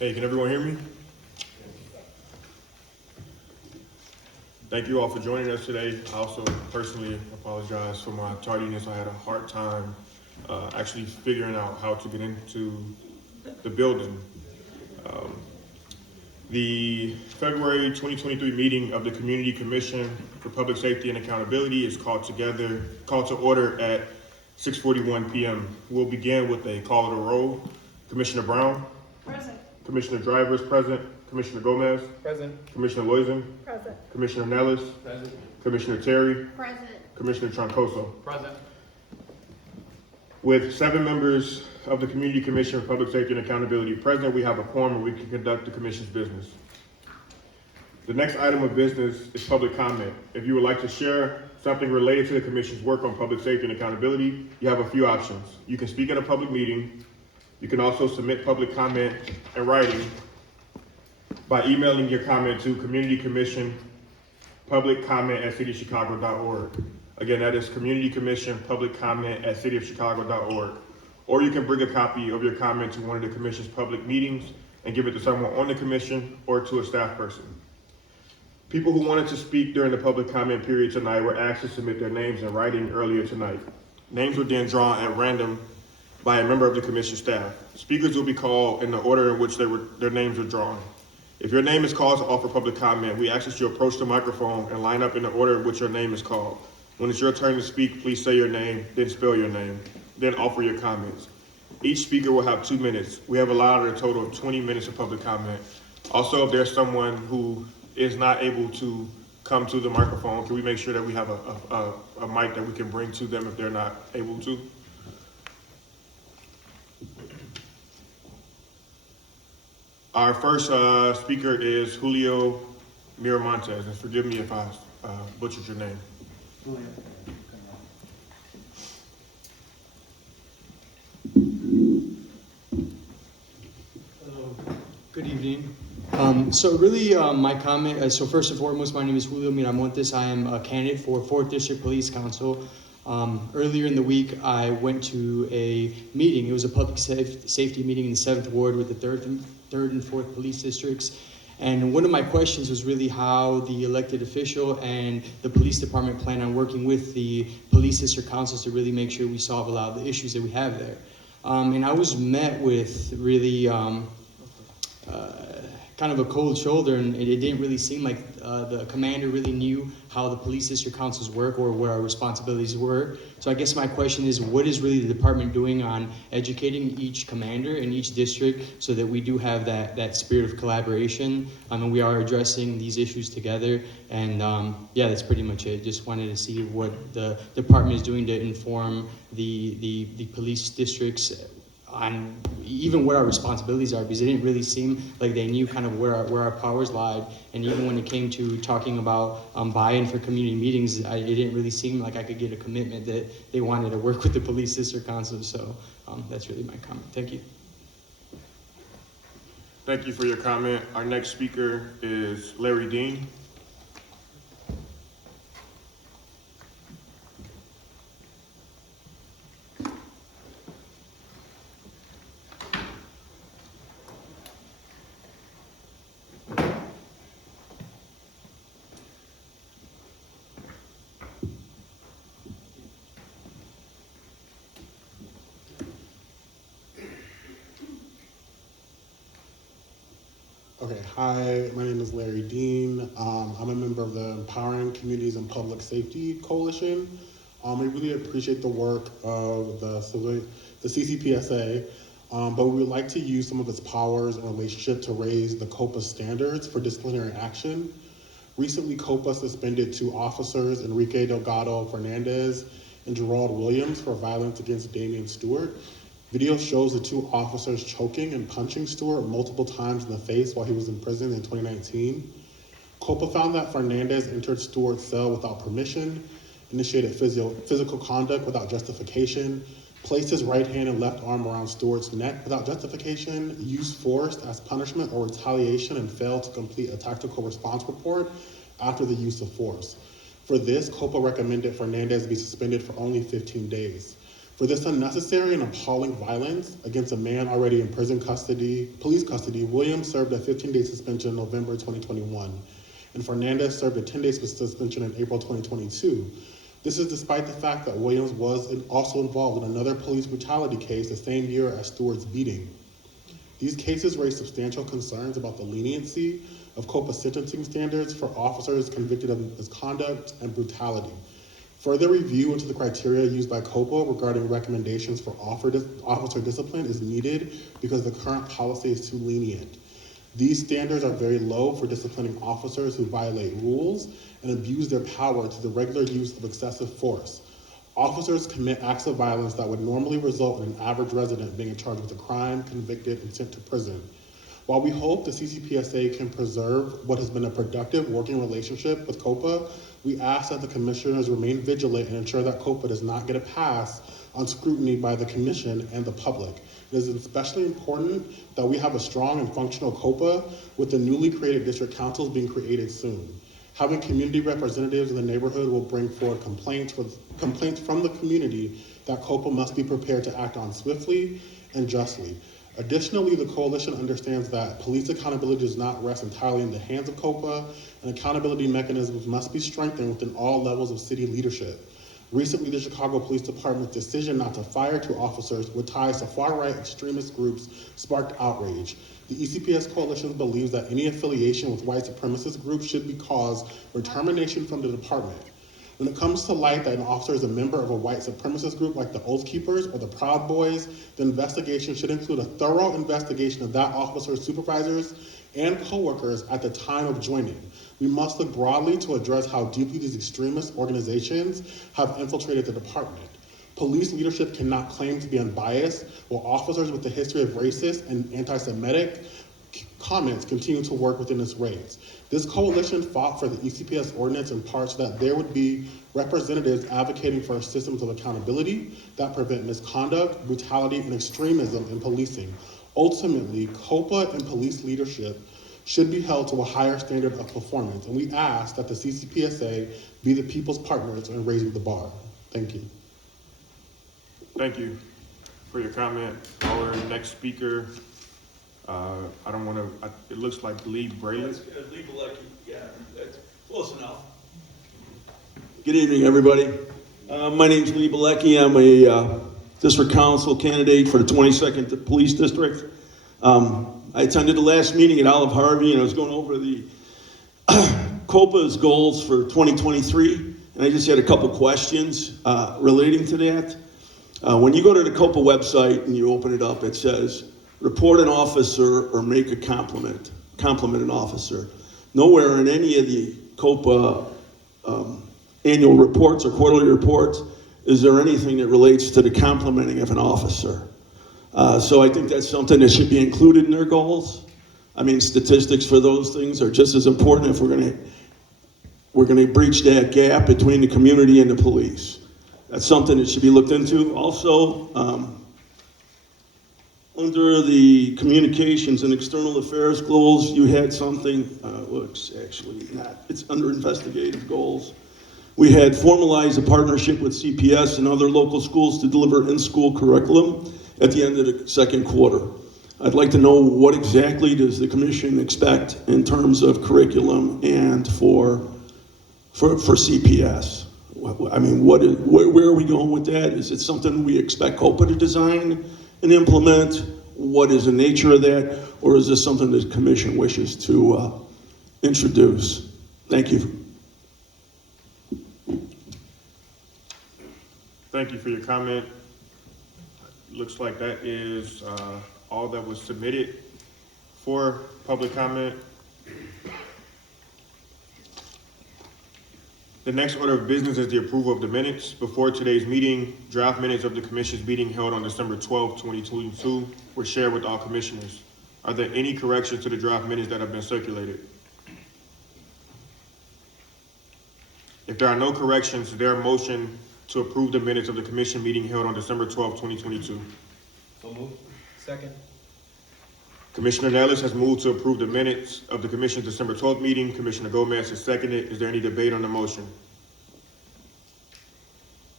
Hey, can everyone hear me? Thank you all for joining us today. I also personally apologize for my tardiness. I had a hard time actually figuring out how to get into the building. Um, the February 2023 meeting of the Community Commission for Public Safety and Accountability is called to order at 6:41 p.m. We'll begin with a call of the roll. Commissioner Brown. Present. Commissioner Drivers present. Commissioner Gomez. Present. Commissioner Loizen. Present. Commissioner Nellis. Present. Commissioner Terry. Present. Commissioner Troncoso. Present. With 7 members of the Community Commission for Public Safety and Accountability present, we have a quorum and we can conduct the commission's business. The next item of business is public comment. If you would like to share something related to the commission's work on public safety and accountability, you have a few options. You can speak at a public meeting. You can also submit public comment in writing by emailing your comment to communitycommissionpubliccomment@cityofchicago.org. Again, that is communitycommissionpubliccomment@cityofchicago.org. Or you can bring a copy of your comment to one of the commission's public meetings and give it to someone on the commission or to a staff person. People who wanted to speak during the public comment period tonight were asked to submit their names in writing earlier tonight. Names were then drawn at random by a member of the commission staff. Speakers will be called in the order in which their names were drawn. If your name is called to offer public comment, we ask that you approach the microphone and line up in the order in which your name is called. When it's your turn to speak, please say your name, then spell your name, then offer your comments. Each speaker will have 2 minutes. We have allowed a total of 20 minutes of public comment. Also, if there's someone who is not able to come to the microphone, can we make sure that we have a mic that we can bring to them if they're not able to? Our first speaker is Julio Miramontes, and forgive me if I butchered your name. Good evening. So really, my comment, so first and foremost, my name is Julio Miramontes. I am a candidate for 4th District Police Council. Earlier in the week, I went to a meeting. It was a public safety meeting in the 7th Ward with the 3rd and 4th police districts. And one of my questions was really how the elected official and the police department plan on working with the police district councils to really make sure we solve a lot of the issues that we have there. And I was met with really kind of a cold shoulder, and it didn't really seem like the commander really knew how the police district councils work or what our responsibilities were. So I guess my question is, what is really the department doing on educating each commander in each district so that we do have that spirit of collaboration? And we are addressing these issues together. And yeah, that's pretty much it. Just wanted to see what the department is doing to inform the police districts on even what our responsibilities are, because it didn't really seem like they knew kind of where our powers lied. And even when it came to talking about buy-in for community meetings, it didn't really seem like I could get a commitment that they wanted to work with the police district council. So that's really my comment. Thank you. Thank you for your comment. Our next speaker is Larry Dean. Okay, hi, my name is Larry Dean. I'm a member of the Empowering Communities and Public Safety Coalition. We really appreciate the work of the CCPSA, but we would like to use some of its powers and relationship to raise the COPA standards for disciplinary action. Recently, COPA suspended 2 officers, Enrique Delgado Fernandez and Gerald Williams, for violence against Damian Stewart. Video shows the 2 officers choking and punching Stewart multiple times in the face while he was in prison in 2019. COPA found that Fernandez entered Stewart's cell without permission, initiated physical conduct without justification, placed his right hand and left arm around Stewart's neck without justification, used force as punishment or retaliation, and failed to complete a tactical response report after the use of force. For this, COPA recommended Fernandez be suspended for only 15 days. For this unnecessary and appalling violence against a man already in police custody, Williams served a 15-day suspension in November 2021, and Fernandez served a 10-day suspension in April 2022. This is despite the fact that Williams was also involved in another police brutality case the same year as Stewart's beating. These cases raise substantial concerns about the leniency of COPA sentencing standards for officers convicted of misconduct and brutality. Further review into the criteria used by COPA regarding recommendations for officer discipline is needed because the current policy is too lenient. These standards are very low for disciplining officers who violate rules and abuse their power to the regular use of excessive force. Officers commit acts of violence that would normally result in an average resident being charged with a crime, convicted, and sent to prison. While we hope the CCPSA can preserve what has been a productive working relationship with COPA, we ask that the commissioners remain vigilant and ensure that COPA does not get a pass on scrutiny by the commission and the public. It is especially important that we have a strong and functional COPA with the newly created district councils being created soon. Having community representatives in the neighborhood will bring forward complaints from the community that COPA must be prepared to act on swiftly and justly. Additionally, the coalition understands that police accountability does not rest entirely in the hands of COPA, and accountability mechanisms must be strengthened within all levels of city leadership. Recently, the Chicago Police Department's decision not to fire 2 officers with ties to far-right extremist groups sparked outrage. The ECPS Coalition believes that any affiliation with white supremacist groups should be cause for termination from the department. When it comes to light that an officer is a member of a white supremacist group like the Oath Keepers or the Proud Boys, the investigation should include a thorough investigation of that officer's supervisors and coworkers at the time of joining. We must look broadly to address how deeply these extremist organizations have infiltrated the department. Police leadership cannot claim to be unbiased, while officers with a history of racist and anti-Semitic comments continue to work within its ranks. This coalition fought for the ECPS ordinance in part so that there would be representatives advocating for systems of accountability that prevent misconduct, brutality, and extremism in policing. Ultimately, COPA and police leadership should be held to a higher standard of performance, and we ask that the CCPSA be the people's partners in raising the bar. Thank you. Thank you for your comment. Our next speaker, it looks like Lee Braylon. That's good. Lee Bilecki. Yeah, that's close enough. Good evening, everybody. My name's Lee Bilecki. I'm a district council candidate for the 22nd Police District. I attended the last meeting at Olive Harvey, and I was going over the COPA's goals for 2023, and I just had a couple questions relating to that. When you go to the COPA website and you open it up, it says, report an officer or make a compliment an officer. Nowhere in any of the COPA annual reports or quarterly reports is there anything that relates to the complimenting of an officer. So I think that's something that should be included in their goals. I mean, statistics for those things are just as important if we're gonna breach that gap between the community and the police. That's something that should be looked into. Also, under the communications and external affairs goals, you had something, looks actually not, it's under investigative goals. We had formalized a partnership with CPS and other local schools to deliver in-school curriculum at the end of the second quarter. I'd like to know what exactly does the commission expect in terms of curriculum and for CPS? I mean, where are we going with that? Is it something we expect COPA to design and implement? What is the nature of that? Or is this something that the commission wishes to introduce? Thank you. Thank you for your comment. Looks like that is all that was submitted for public comment. The next order of business is the approval of the minutes. Before today's meeting, draft minutes of the commission's meeting held on December 12, 2022 were shared with all commissioners. Are there any corrections to the draft minutes that have been circulated? If there are no corrections, is there a motion to approve the minutes of the commission meeting held on December 12, 2022? So moved. Second. Commissioner Nellis has moved to approve the minutes of the commission's December 12th meeting. Commissioner Gomez has seconded. Is there any debate on the motion?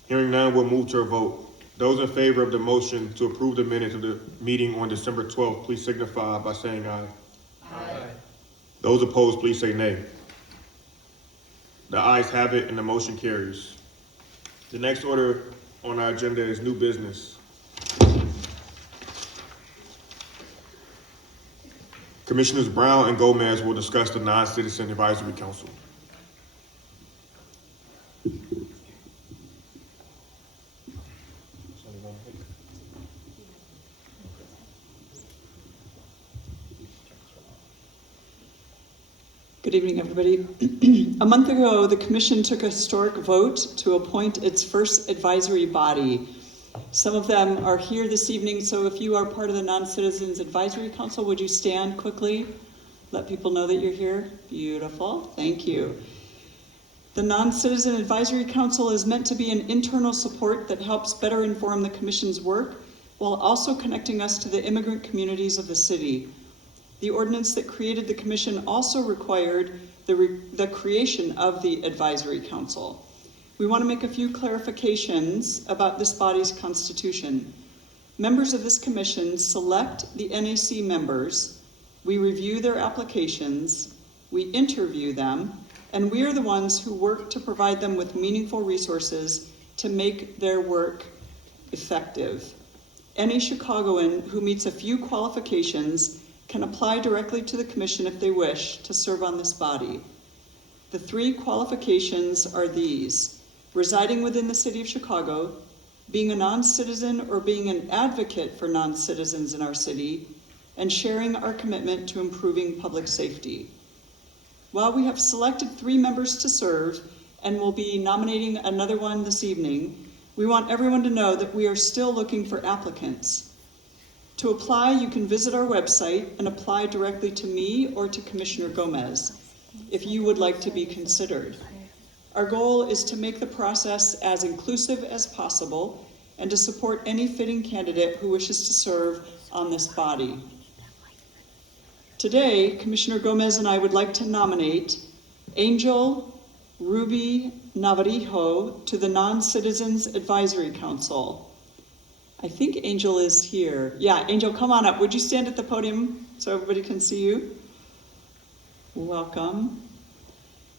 Hearing none, we'll move to a vote. Those in favor of the motion to approve the minutes of the meeting on December 12th, please signify by saying aye. Aye. Those opposed, please say nay. The ayes have it and the motion carries. The next order on our agenda is new business. Commissioners Brown and Gomez will discuss the non-citizen advisory council. Good evening, everybody. A month ago, the Commission took a historic vote to appoint its first advisory body. Some of them are here this evening, so if you are part of the Non-Citizens Advisory Council, would you stand quickly? Let people know that you're here. Beautiful, thank you. The Non-Citizen Advisory Council is meant to be an internal support that helps better inform the Commission's work while also connecting us to the immigrant communities of the city. The ordinance that created the Commission also required the creation of the Advisory Council. We want to make a few clarifications about this body's constitution. Members of this Commission select the NAC members, we review their applications, we interview them, and we are the ones who work to provide them with meaningful resources to make their work effective. Any Chicagoan who meets a few qualifications can apply directly to the Commission if they wish to serve on this body. The three qualifications are these: residing within the city of Chicago, being a non-citizen or being an advocate for non-citizens in our city, and sharing our commitment to improving public safety. While we have selected 3 members to serve and will be nominating another one this evening, we want everyone to know that we are still looking for applicants. To apply, you can visit our website and apply directly to me or to Commissioner Gomez if you would like to be considered. Our goal is to make the process as inclusive as possible and to support any fitting candidate who wishes to serve on this body. Today, Commissioner Gomez and I would like to nominate Angel Ruby Navarijo to the Non-Citizens Advisory Council. I think Angel is here. Yeah, Angel, come on up. Would you stand at the podium so everybody can see you? Welcome.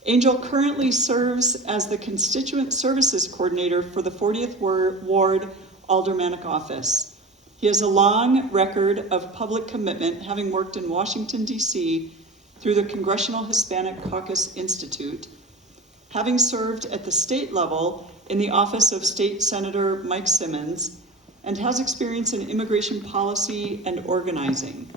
Angel currently serves as the Constituent Services Coordinator for the 40th Ward Aldermanic Office. He has a long record of public commitment, having worked in Washington, D.C. through the Congressional Hispanic Caucus Institute, having served at the state level in the office of State Senator Mike Simmons, and has experience in immigration policy and organizing.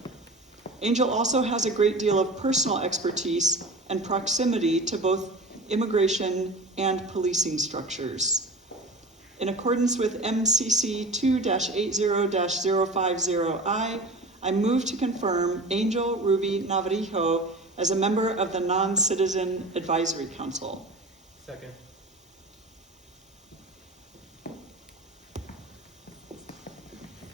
Angel also has a great deal of personal expertise and proximity to both immigration and policing structures. In accordance with MCC 2-80-050I, I move to confirm Angel Ruby Navarijo as a member of the Non-Citizen Advisory Council. Second.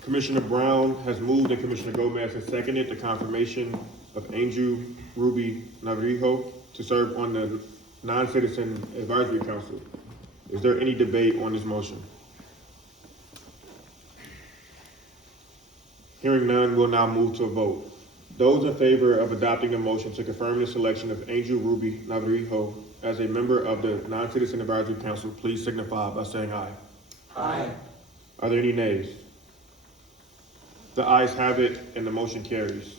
Commissioner Brown has moved and Commissioner Gomez has seconded the confirmation of Angel Ruby Navarijo to serve on the Non-Citizen Advisory Council. Is there any debate on this motion? Hearing none, we'll now move to a vote. Those in favor of adopting the motion to confirm the selection of Angel Ruby Navarijo as a member of the Non-Citizen Advisory Council, please signify by saying aye. Aye. Are there any nays? The ayes have it and the motion carries.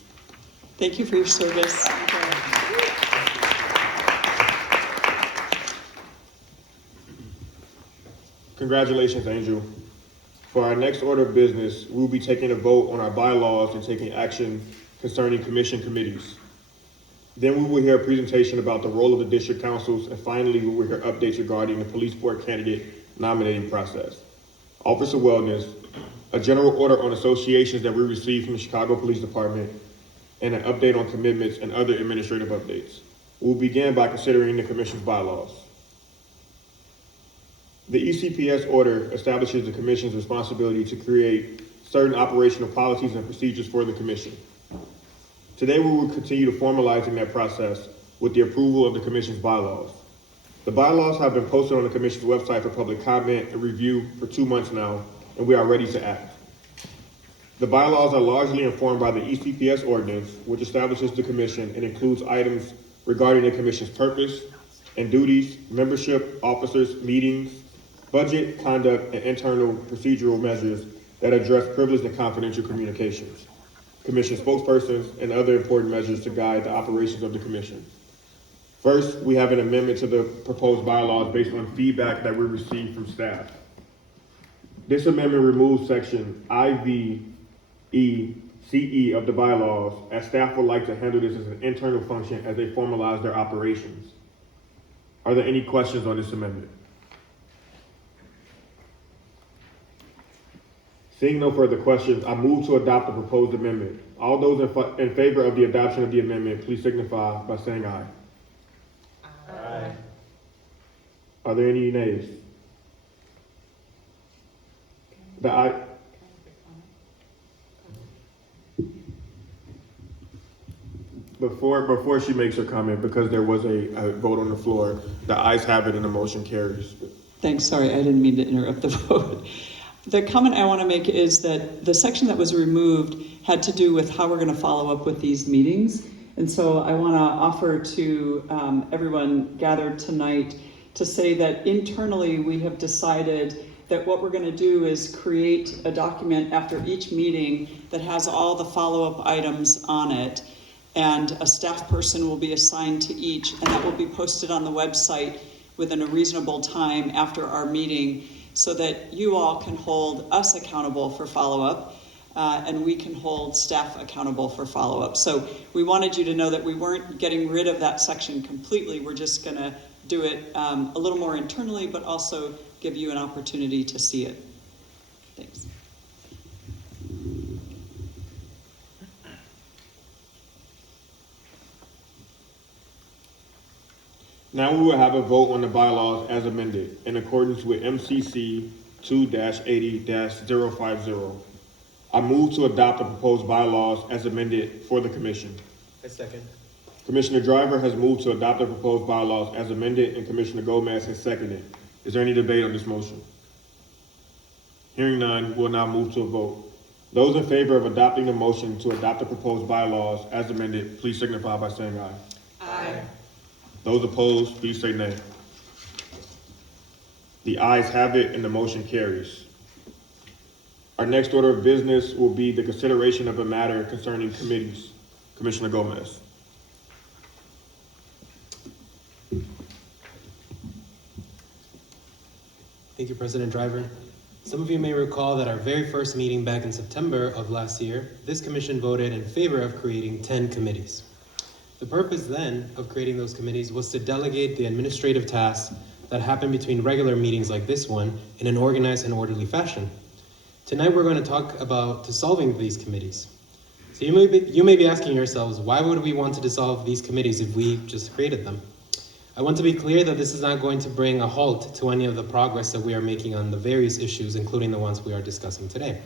Thank you for your service. Congratulations, Angel. For our next order of business, we'll be taking a vote on our bylaws and taking action concerning commission committees. Then we will hear a presentation about the role of the district councils, and finally, we will hear updates regarding the police board candidate nominating process. Office of Wellness, a general order on associations that we received from the Chicago Police Department, and an update on commitments and other administrative updates. We'll begin by considering the commission's bylaws. The ECPS order establishes the commission's responsibility to create certain operational policies and procedures for the commission. Today, we will continue to formalizing that process with the approval of the commission's bylaws. The bylaws have been posted on the commission's website for public comment and review for 2 months now, and we are ready to act. The bylaws are largely informed by the ECPS ordinance, which establishes the commission and includes items regarding the commission's purpose and duties, membership, officers, meetings, budget, conduct, and internal procedural measures that address privileged and confidential communications, commission spokespersons, and other important measures to guide the operations of the commission. First, we have an amendment to the proposed bylaws based on feedback that we received from staff. This amendment removes section IVECE of the bylaws, as staff would like to handle this as an internal function as they formalize their operations. Are there any questions on this amendment? Seeing no further questions, I move to adopt the proposed amendment. All those in favor of the adoption of the amendment, please signify by saying aye. Aye. Are there any nays? The aye. Before she makes her comment, because there was a vote on the floor, the ayes have it and the motion carries. Thanks, sorry, I didn't mean to interrupt the vote. The comment I want to make is that the section that was removed had to do with how we're going to follow up with these meetings. And so I want to offer to everyone gathered tonight to say that internally we have decided that what we're going to do is create a document after each meeting that has all the follow-up items on it. And a staff person will be assigned to each, and that will be posted on the website within a reasonable time after our meeting, so that you all can hold us accountable for follow-up, and we can hold staff accountable for follow-up. So we wanted you to know that we weren't getting rid of that section completely. We're just going to do it a little more internally, but also give you an opportunity to see it. Thanks. Now we will have a vote on the bylaws as amended in accordance with MCC 2-80-050. I move to adopt the proposed bylaws as amended for the commission. I second. Commissioner Driver has moved to adopt the proposed bylaws as amended, and Commissioner Gomez has seconded. Is there any debate on this motion? Hearing none, we'll now move to a vote. Those in favor of adopting the motion to adopt the proposed bylaws as amended, please signify by saying aye. Aye. Those opposed, please say nay. The ayes have it and the motion carries. Our next order of business will be the consideration of a matter concerning committees. Commissioner Gomez. Thank you, President Driver. Some of you may recall that our very first meeting back in September of last year, this commission voted in favor of creating 10 committees. The purpose then of creating those committees was to delegate the administrative tasks that happen between regular meetings like this one in an organized and orderly fashion. Tonight we're going to talk about dissolving these committees. So you may be asking yourselves, why would we want to dissolve these committees if we just created them? I want to be clear that this is not going to bring a halt to any of the progress that we are making on the various issues, including the ones we are discussing today.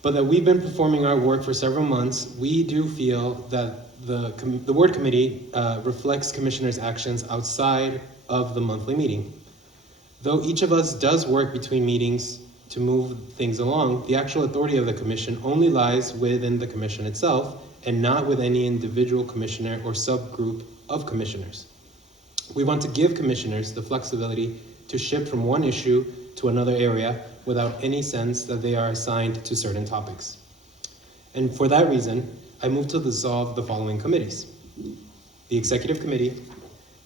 But that we've been performing our work for several months, we do feel that the word committee reflects commissioners' actions outside of the monthly meeting. Though each of us does work between meetings to move things along, the actual authority of the commission only lies within the commission itself and not with any individual commissioner or subgroup of commissioners. We want to give commissioners the flexibility to shift from one issue to another area without any sense that they are assigned to certain topics. And for that reason, I move to dissolve the following committees: the Executive Committee,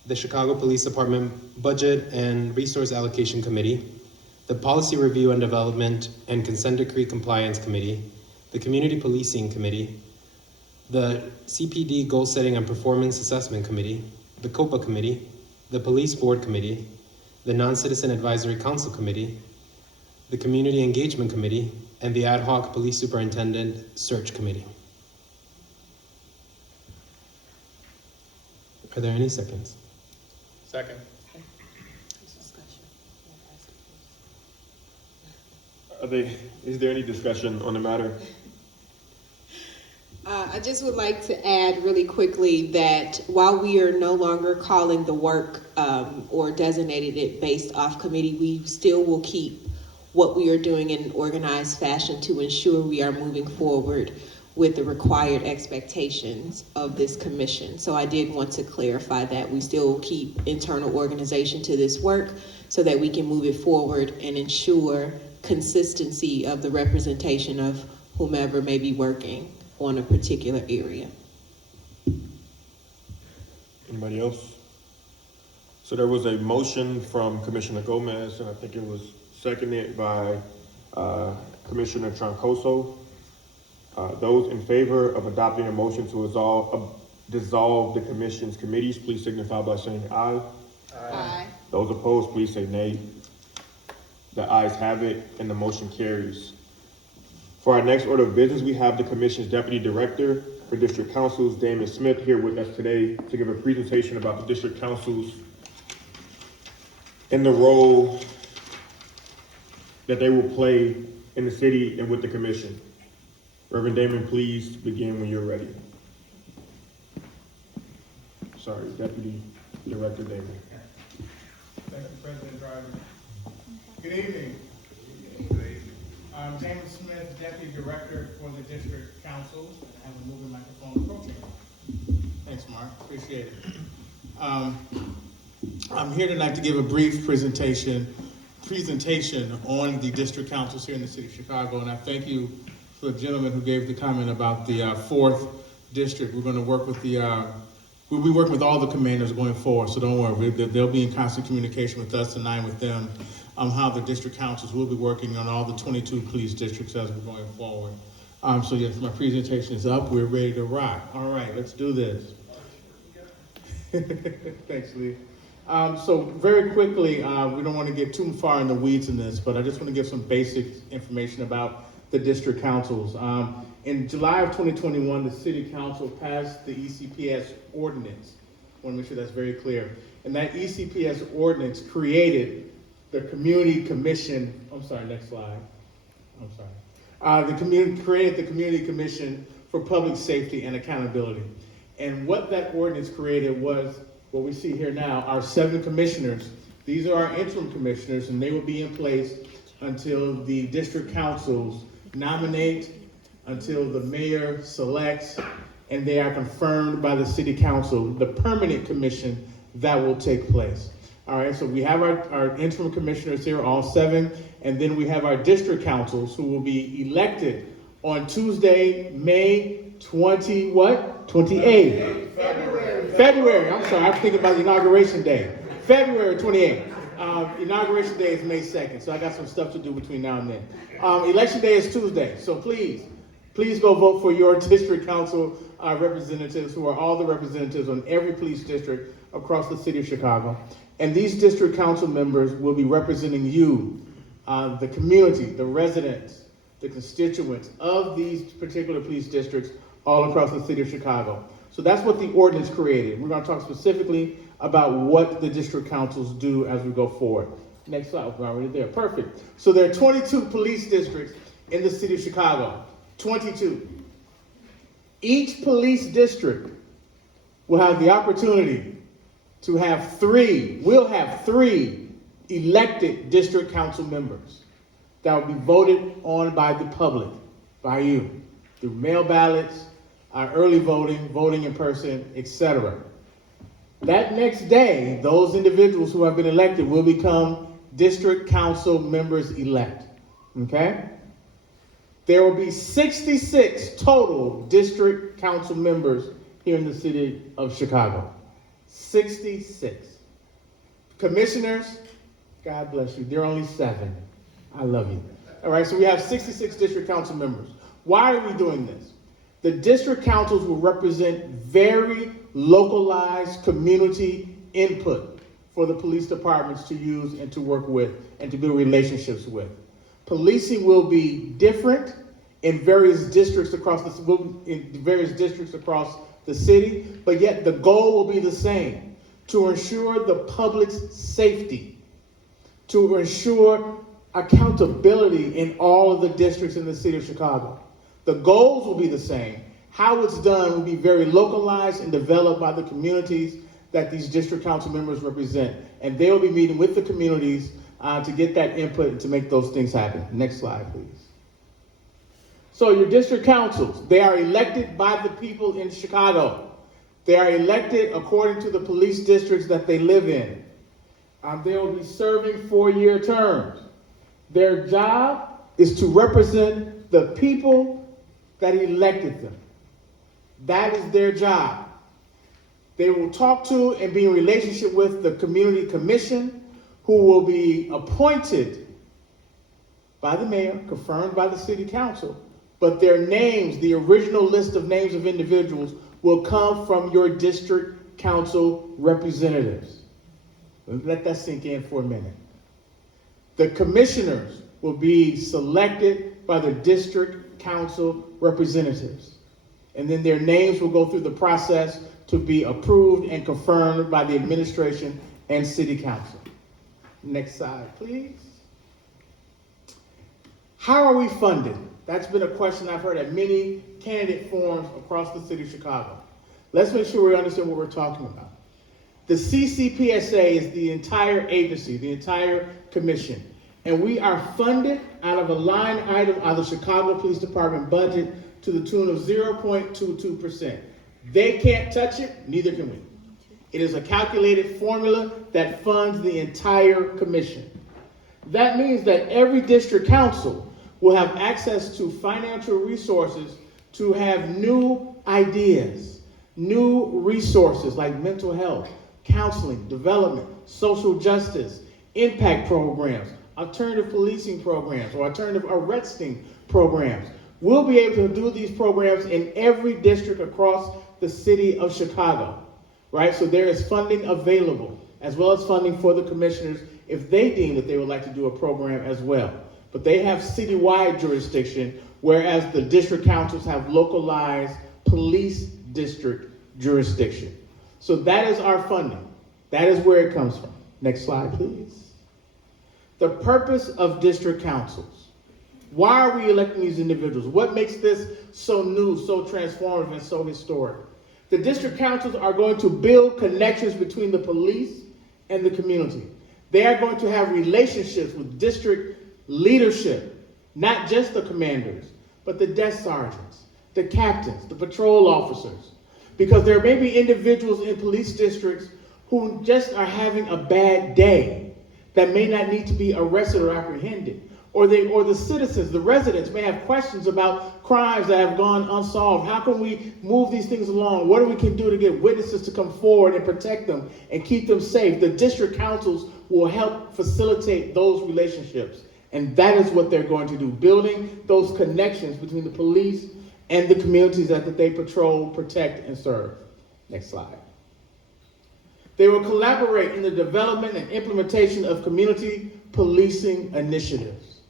the Chicago Police Department Budget and Resource Allocation Committee, the Policy Review and Development and Consent Decree Compliance Committee, the Community Policing Committee, the CPD Goal Setting and Performance Assessment Committee, the COPA Committee, the Police Board Committee, the Non-Citizen Advisory Council Committee, the Community Engagement Committee, and the Ad Hoc Police Superintendent Search Committee. Are there any seconds? Second. Is there any discussion on the matter? I just would like to add really quickly that while we are no longer calling the work or designating it based off committee, we still will keep what we are doing in an organized fashion to ensure we are moving forward with the required expectations of this commission. So I did want to clarify that we still keep internal organization to this work so that we can move it forward and ensure consistency of the representation of whomever may be working on a particular area. Anybody else? So there was a motion from Commissioner Gomez, and I think it was seconded by Commissioner Troncoso. Those in favor of adopting a motion to dissolve the commission's committees, please signify by saying aye. Aye. Those opposed, please say nay. The ayes have it, and the motion carries. For our next order of business, we have the commission's Deputy Director for District Councils, Damon Smith, here with us today to give a presentation about the District Councils and the role that they will play in the city and with the commission. Reverend Damon, please begin when you're ready. Sorry, Deputy Director Damon. Thank you, President Driver. Good evening. I'm Damon Smith, Deputy Director for the District Council. I have a moving microphone approaching. Thanks, Mark. Appreciate it. I'm here tonight to give a brief presentation on the District Councils here in the city of Chicago, and I thank you for the gentleman who gave the comment about the 4th District. We're going to work with we'll be working with all the commanders going forward, so don't worry. They'll be in constant communication with us and I with them how the district councils will be working on all the 22 police districts as we're going forward. So yes, my presentation is up. We're ready to rock. All right, let's do this. Thanks, Lee. So very quickly, we don't want to get too far in the weeds in this, but I just want to give some basic information about the district councils. In July of 2021, the city council passed the ECPS ordinance. I want to make sure that's very clear. And that ECPS ordinance created the Community Commission. I'm sorry, next slide. I'm sorry. Created the Community Commission for Public Safety and Accountability. And what that ordinance created was what we see here now, our 7 commissioners. These are our interim commissioners, and they will be in place until the district councils nominate, until the mayor selects, and they are confirmed by the city council, the permanent commission that will take place. All right, so we have our interim commissioners here, all 7, and then we have our district councils who will be elected on Tuesday, May 28th. February, I'm sorry, I'm thinking about the inauguration day. February 28th. Inauguration day is May 2nd, so I got some stuff to do between now and then. Election day is Tuesday, so please go vote for your district council representatives, who are all the representatives on every police district across the city of Chicago. And these district council members will be representing you, the community, the residents, the constituents of these particular police districts all across the city of Chicago. So that's what the ordinance created. We're going to talk specifically about what the district councils do as we go forward. Next slide, we're already there. Perfect. So there are 22 police districts in the city of Chicago. 22. Each police district will have the opportunity to have 3 elected district council members that will be voted on by the public, by you, through mail ballots, early voting in person, etc. That next day, those individuals who have been elected will become district council members elect. Okay? There will be 66 total district council members here in the city of Chicago. 66. Commissioners, God bless you, there are only 7. I love you. All right, so we have 66 district council members. Why are we doing this? The district councils will represent very localized community input for the police departments to use and to work with and to build relationships with. Policing will be different in various districts across the city, but yet the goal will be the same: to ensure the public's safety, to ensure accountability in all of the districts in the city of Chicago. The goals will be the same. How it's done will be very localized and developed by the communities that these district council members represent. And they'll be meeting with the communities to get that input and to make those things happen. Next slide, please. So your district councils, they are elected by the people in Chicago. They are elected according to the police districts that they live in. They will be serving 4-year terms. Their job is to represent the people that elected them. That is their job. They will talk to and be in relationship with the community commission, who will be appointed by the mayor, confirmed by the city council, but their names, the original list of names of individuals, will come from your district council representatives. Let that sink in for a minute. The commissioners will be selected by the district council representatives. And then their names will go through the process to be approved and confirmed by the administration and city council. Next slide, please. How are we funded? That's been a question I've heard at many candidate forums across the city of Chicago. Let's make sure we understand what we're talking about. The CCPSA is the entire agency, the entire commission. And we are funded out of a line item out of the Chicago Police Department budget to the tune of 0.22%. They can't touch it, neither can we. It is a calculated formula that funds the entire commission. That means that every district council will have access to financial resources to have new ideas, new resources like mental health, counseling, development, social justice, impact programs, alternative policing programs, or alternative arresting programs. We'll be able to do these programs in every district across the city of Chicago, right? So there is funding available, as well as funding for the commissioners if they deem that they would like to do a program as well. But they have citywide jurisdiction, whereas the district councils have localized police district jurisdiction. So that is our funding. That is where it comes from. Next slide, please. The purpose of district councils. Why are we electing these individuals? What makes this so new, so transformative, and so historic? The district councils are going to build connections between the police and the community. They are going to have relationships with district leadership, not just the commanders, but the desk sergeants, the captains, the patrol officers. Because there may be individuals in police districts who just are having a bad day that may not need to be arrested or apprehended. Or the citizens, the residents may have questions about crimes that have gone unsolved. How can we move these things along? What we can do to get witnesses to come forward and protect them and keep them safe? The district councils will help facilitate those relationships. And that is what they're going to do, building those connections between the police and the communities that they patrol, protect, and serve. Next slide. They will collaborate in the development and implementation of community policing initiatives.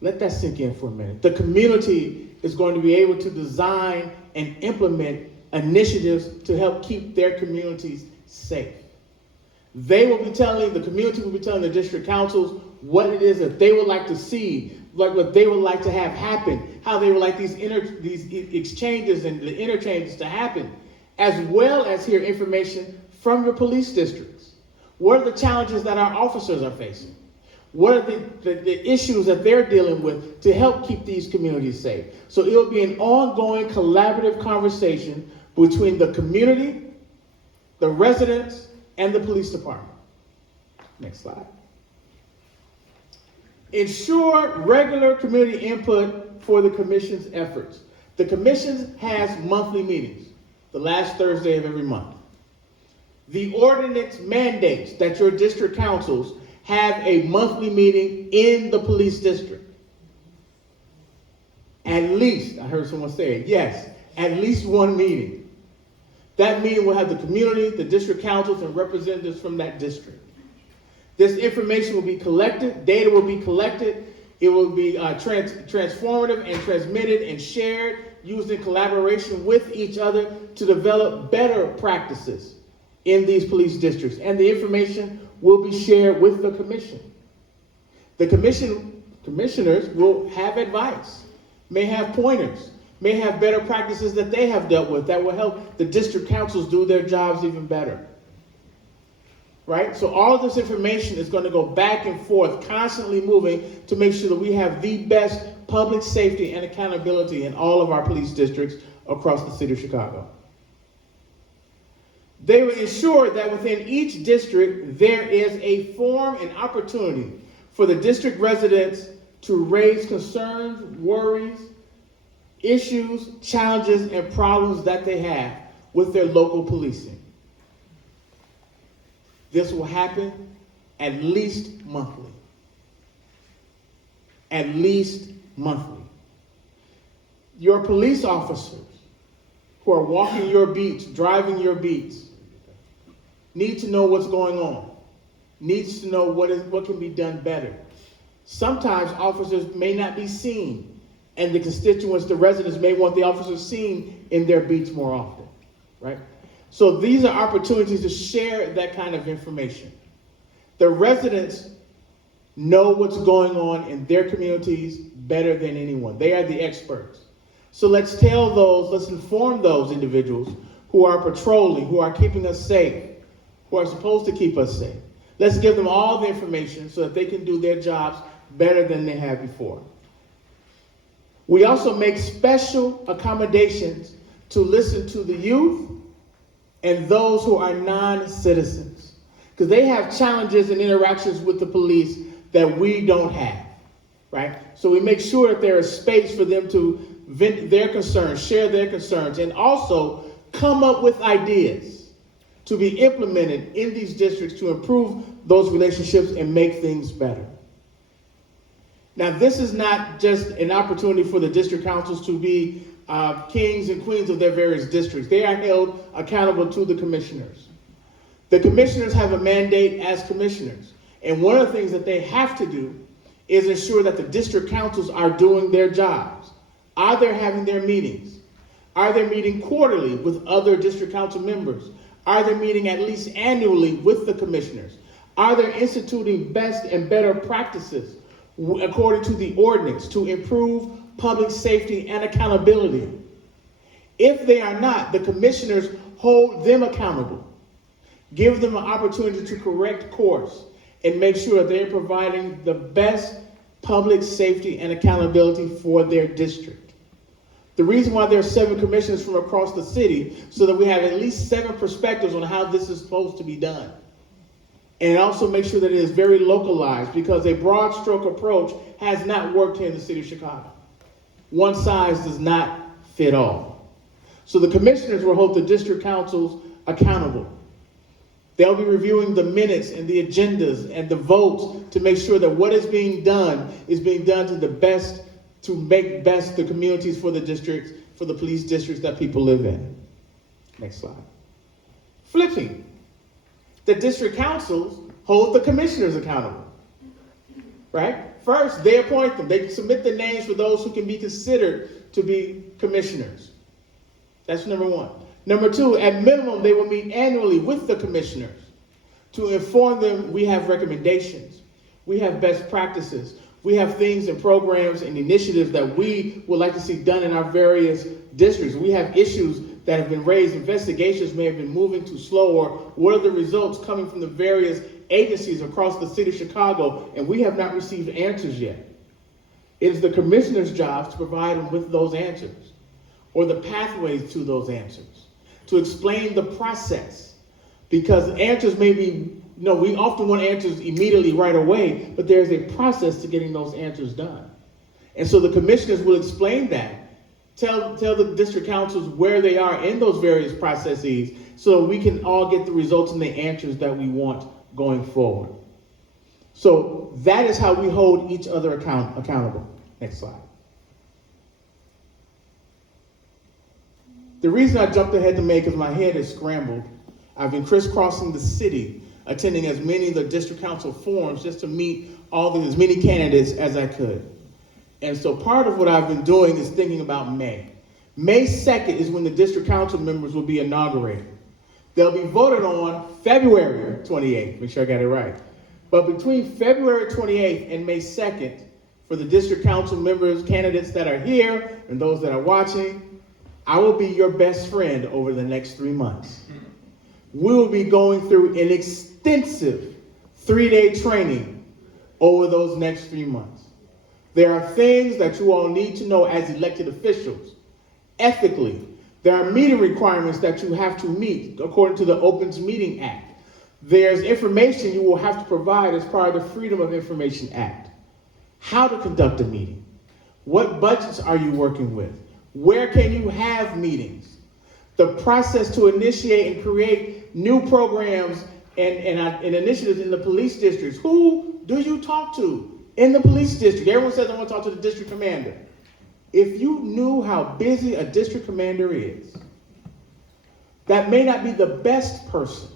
Let that sink in for a minute. The community is going to be able to design and implement initiatives to help keep their communities safe. They will be telling, the community will be telling the district councils what it is that they would like to see, like what they would like to have happen, how they would like these exchanges and the interchanges to happen, as well as hear information from your police districts. What are the challenges that our officers are facing? What are the issues that they're dealing with to help keep these communities safe? So it will be an ongoing collaborative conversation between the community, the residents, and the police department. Next slide. Ensure regular community input for the commission's efforts. The commission has monthly meetings, the last Thursday of every month. The ordinance mandates that your district councils have a monthly meeting in the police district. At least, I heard someone say it, yes, at least one meeting. That meeting will have the community, the district councils, and representatives from that district. This information will be collected, data will be collected, it will be transformative and transmitted and shared, used in collaboration with each other to develop better practices in these police districts. And the information will be shared with the commission. The commissioners will have advice, may have pointers, may have better practices that they have dealt with that will help the district councils do their jobs even better. right? So all of this information is going to go back and forth, constantly moving to make sure that we have the best public safety and accountability in all of our police districts across the city of Chicago. They will ensure that within each district, there is a forum and opportunity for the district residents to raise concerns, worries, issues, challenges, and problems that they have with their local policing. This will happen at least monthly. At least monthly. Your police officers who are walking your beats, driving your beats, need to know what's going on, needs to know what can be done better. Sometimes officers may not be seen, and the constituents, the residents, may want the officers seen in their beats more often, right? So these are opportunities to share that kind of information. The residents know what's going on in their communities better than anyone. They are the experts. So let's inform those individuals who are patrolling, who are keeping us safe, who are supposed to keep us safe. Let's give them all the information so that they can do their jobs better than they have before. We also make special accommodations to listen to the youth and those who are non-citizens, because they have challenges and interactions with the police that we don't have, right? So we make sure that there is space for them to vent their concerns, share their concerns, and also come up with ideas to be implemented in these districts to improve those relationships and make things better. Now, this is not just an opportunity for the district councils to be kings and queens of their various districts. They are held accountable to the commissioners. The commissioners have a mandate as commissioners. And one of the things that they have to do is ensure that the district councils are doing their jobs. Are they having their meetings? Are they meeting quarterly with other district council members? Are they meeting at least annually with the commissioners? Are they instituting best and better practices according to the ordinance to improve public safety and accountability? If they are not, the commissioners hold them accountable, give them an opportunity to correct course, and make sure they're providing the best public safety and accountability for their district. The reason why there are 7 commissioners from across the city, so that we have at least 7 perspectives on how this is supposed to be done. And also make sure that it is very localized, because a broad stroke approach has not worked here in the city of Chicago. One size does not fit all. So the commissioners will hold the district councils accountable. They'll be reviewing the minutes and the agendas and the votes to make sure that what is being done to make best the communities for the districts, for the police districts that people live in. Next slide. Flipping. The district councils hold the commissioners accountable, right? First, they appoint them. They submit the names for those who can be considered to be commissioners. That's number 1. Number 2, at minimum, they will meet annually with the commissioners to inform them we have recommendations, we have best practices, we have things and programs and initiatives that we would like to see done in our various districts. We have issues that have been raised, investigations may have been moving too slow, or what are the results coming from the various agencies across the city of Chicago, and we have not received answers yet. It is the commissioner's job to provide them with those answers, or the pathways to those answers, to explain the process, because answers may be, we often want answers immediately right away, but there's a process to getting those answers done. And so the commissioners will explain that. Tell the district councils where they are in those various processes so we can all get the results and the answers that we want going forward. So that is how we hold each other accountable. Next slide. The reason I jumped ahead to make is my head is scrambled. I've been crisscrossing the city, attending as many of the district council forums just to meet as many candidates as I could. And so part of what I've been doing is thinking about May. May 2nd is when the district council members will be inaugurated. They'll be voted on February 28th, make sure I got it right. But between February 28th and May 2nd, for the district council members, candidates that are here and those that are watching, I will be your best friend over the next 3 months. We will be going through an extensive 3-day training over those next 3 months. There are things that you all need to know as elected officials. Ethically, there are meeting requirements that you have to meet according to the Opens Meeting Act. There's information you will have to provide as part of the Freedom of Information Act. How to conduct a meeting. What budgets are you working with? Where can you have meetings? The process to initiate and create new programs and initiatives in the police districts. Who do you talk to in the police district? Everyone says, I want to talk to the district commander. If you knew how busy a district commander is, that may not be the best person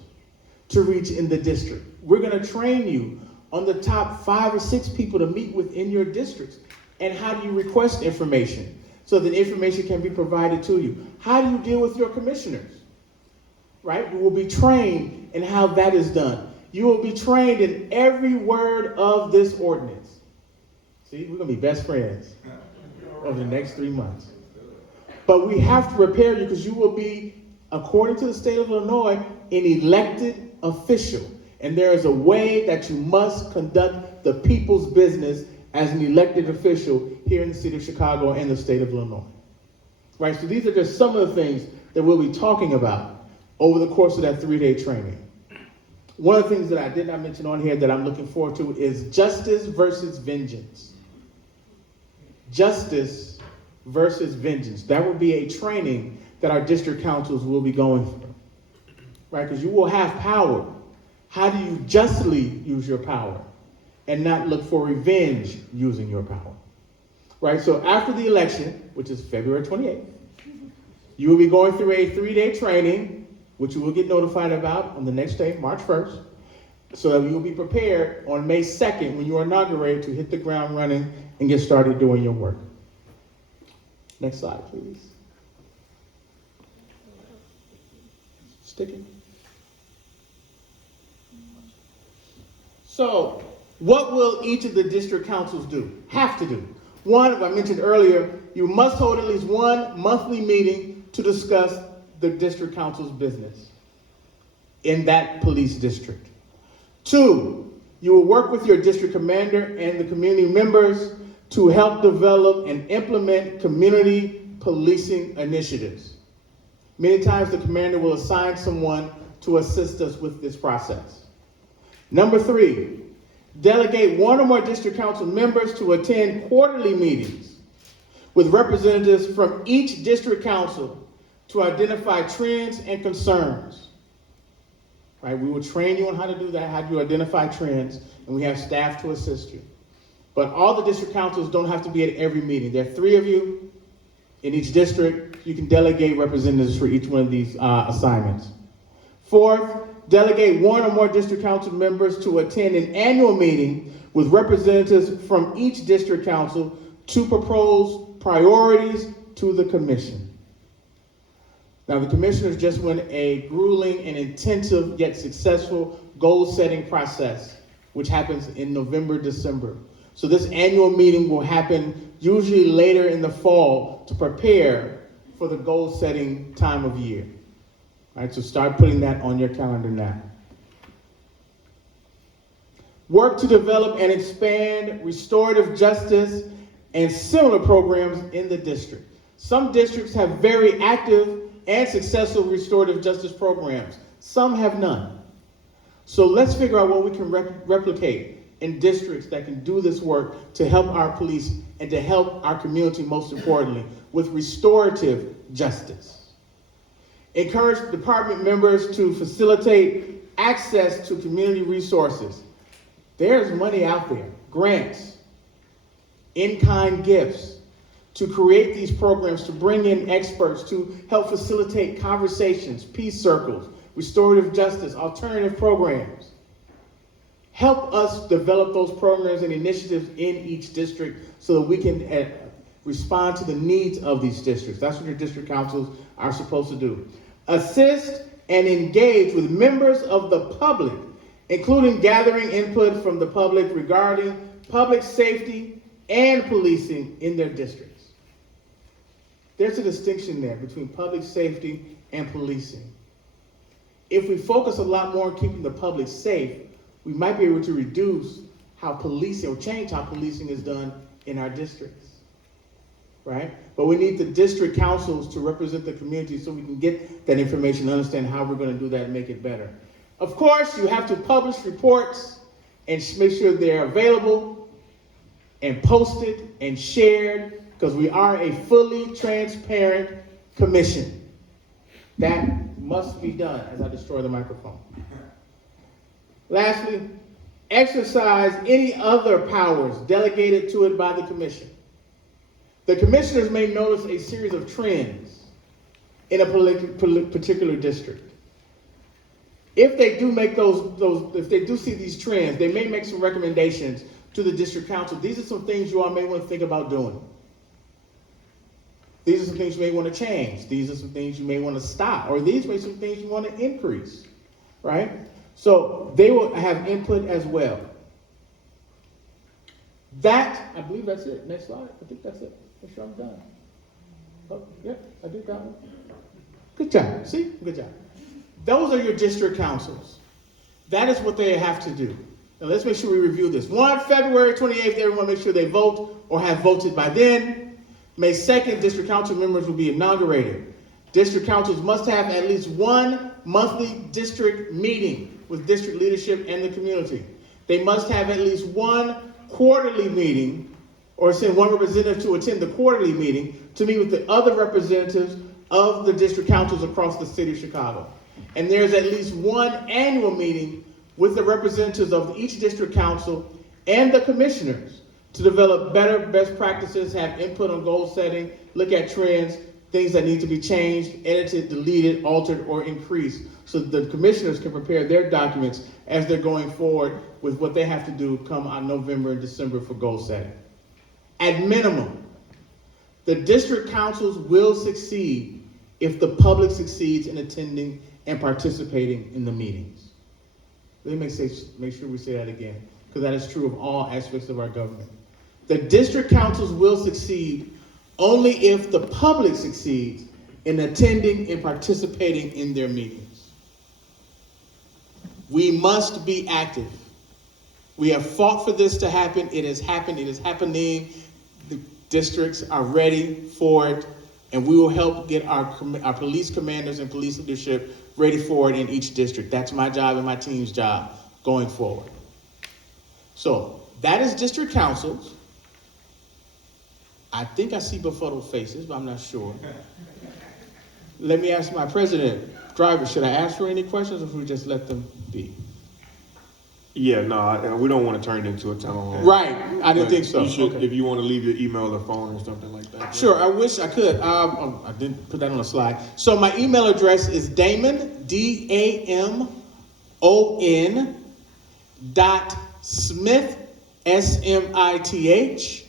to reach in the district. We're going to train you on the top 5 or 6 people to meet within your districts. And how do you request information so that information can be provided to you? How do you deal with your commissioners? Right? You will be trained in how that is done. You will be trained in every word of this ordinance. See, we're going to be best friends over the next 3 months. But we have to prepare you because you will be, according to the state of Illinois, an elected official. And there is a way that you must conduct the people's business as an elected official here in the city of Chicago and the state of Illinois. Right, so these are just some of the things that we'll be talking about over the course of that 3-day training. One of the things that I did not mention on here that I'm looking forward to is justice versus vengeance. Justice versus vengeance. That will be a training that our district councils will be going through. Right, because you will have power. How do you justly use your power and not look for revenge using your power? Right, so after the election, which is February 28th, you will be going through a 3-day training, which you will get notified about on the next day, March 1st, so that you will be prepared on May 2nd when you are inaugurated to hit the ground running and get started doing your work. Next slide, please. Stick it. So, what will each of the district councils do? Have to do. One, as I mentioned earlier, you must hold at least one monthly meeting to discuss the district council's business in that police district. 2, you will work with your district commander and the community members to help develop and implement community policing initiatives. Many times the commander will assign someone to assist us with this process. Number 3, delegate one or more district council members to attend quarterly meetings with representatives from each district council to identify trends and concerns. Right? We will train you on how to do that, how to identify trends, and we have staff to assist you. But all the district councils don't have to be at every meeting. There are 3 of you in each district. You can delegate representatives for each one of these assignments. 4th, delegate one or more district council members to attend an annual meeting with representatives from each district council to propose priorities to the commission. Now, the commissioners just went a grueling and intensive yet successful goal-setting process, which happens in November, December. So this annual meeting will happen usually later in the fall to prepare for the goal-setting time of year. All right, so start putting that on your calendar now. Work to develop and expand restorative justice and similar programs in the district. Some districts have very active and successful restorative justice programs. Some have none. So let's figure out what we can replicate in districts that can do this work to help our police and to help our community, most importantly, with restorative justice. Encourage department members to facilitate access to community resources. There's money out there, grants, in-kind gifts, to create these programs, to bring in experts, to help facilitate conversations, peace circles, restorative justice, alternative programs. Help us develop those programs and initiatives in each district so that we can respond to the needs of these districts. That's what your district councils are supposed to do. Assist and engage with members of the public, including gathering input from the public regarding public safety and policing in their districts. There's a distinction there between public safety and policing. If we focus a lot more on keeping the public safe, we might be able to reduce how policing, or change how policing is done in our districts, right? But we need the district councils to represent the community so we can get that information and understand how we're going to do that and make it better. Of course, you have to publish reports and make sure they're available and posted and shared, because we are a fully transparent commission. That must be done as I destroy the microphone. Lastly, exercise any other powers delegated to it by the commission. The commissioners may notice a series of trends in a particular district. If they do make if they do see these trends, they may make some recommendations to the district council. These are some things you all may want to think about doing. These are some things you may want to change. These are some things you may want to stop, or these may be some things you want to increase, right? So they will have input as well. That, I believe that's it. Next slide. I think that's it. Make sure I'm done. Oh, yeah, I did that one. Good job. See? Good job. Those are your district councils. That is what they have to do. Now let's make sure we review this. 1, February 28th, everyone make sure they vote or have voted by then. May 2nd, district council members will be inaugurated. District councils must have at least one monthly district meeting with district leadership and the community. They must have at least one quarterly meeting, or send one representative to attend the quarterly meeting to meet with the other representatives of the district councils across the city of Chicago. And there's at least one annual meeting with the representatives of each district council and the commissioners to develop better best practices, have input on goal setting, look at trends, things that need to be changed, edited, deleted, altered, or increased, so the commissioners can prepare their documents as they're going forward with what they have to do come on November and December for goal setting. At minimum, the district councils will succeed if the public succeeds in attending and participating in the meetings. Let me make sure we say that again, because that is true of all aspects of our government. The district councils will succeed only if the public succeeds in attending and participating in their meetings. We must be active. We have fought for this to happen. It has happened. It is happening. The districts are ready for it, and we will help get our police commanders and police leadership ready for it in each district. That's my job and my team's job going forward. So that is district councils. I think I see befuddled faces, but I'm not sure. Let me ask my president, Driver, should I ask for any questions, or should we just let them be? Yeah, no, we don't want to turn it into a town hall. Right, I didn't think so. You should, Okay. if you want to leave your email or phone or something like that. Sure, I wish I could. I didn't put that on the slide. So my email address is Damon, DAMON, .Smith, SMITH,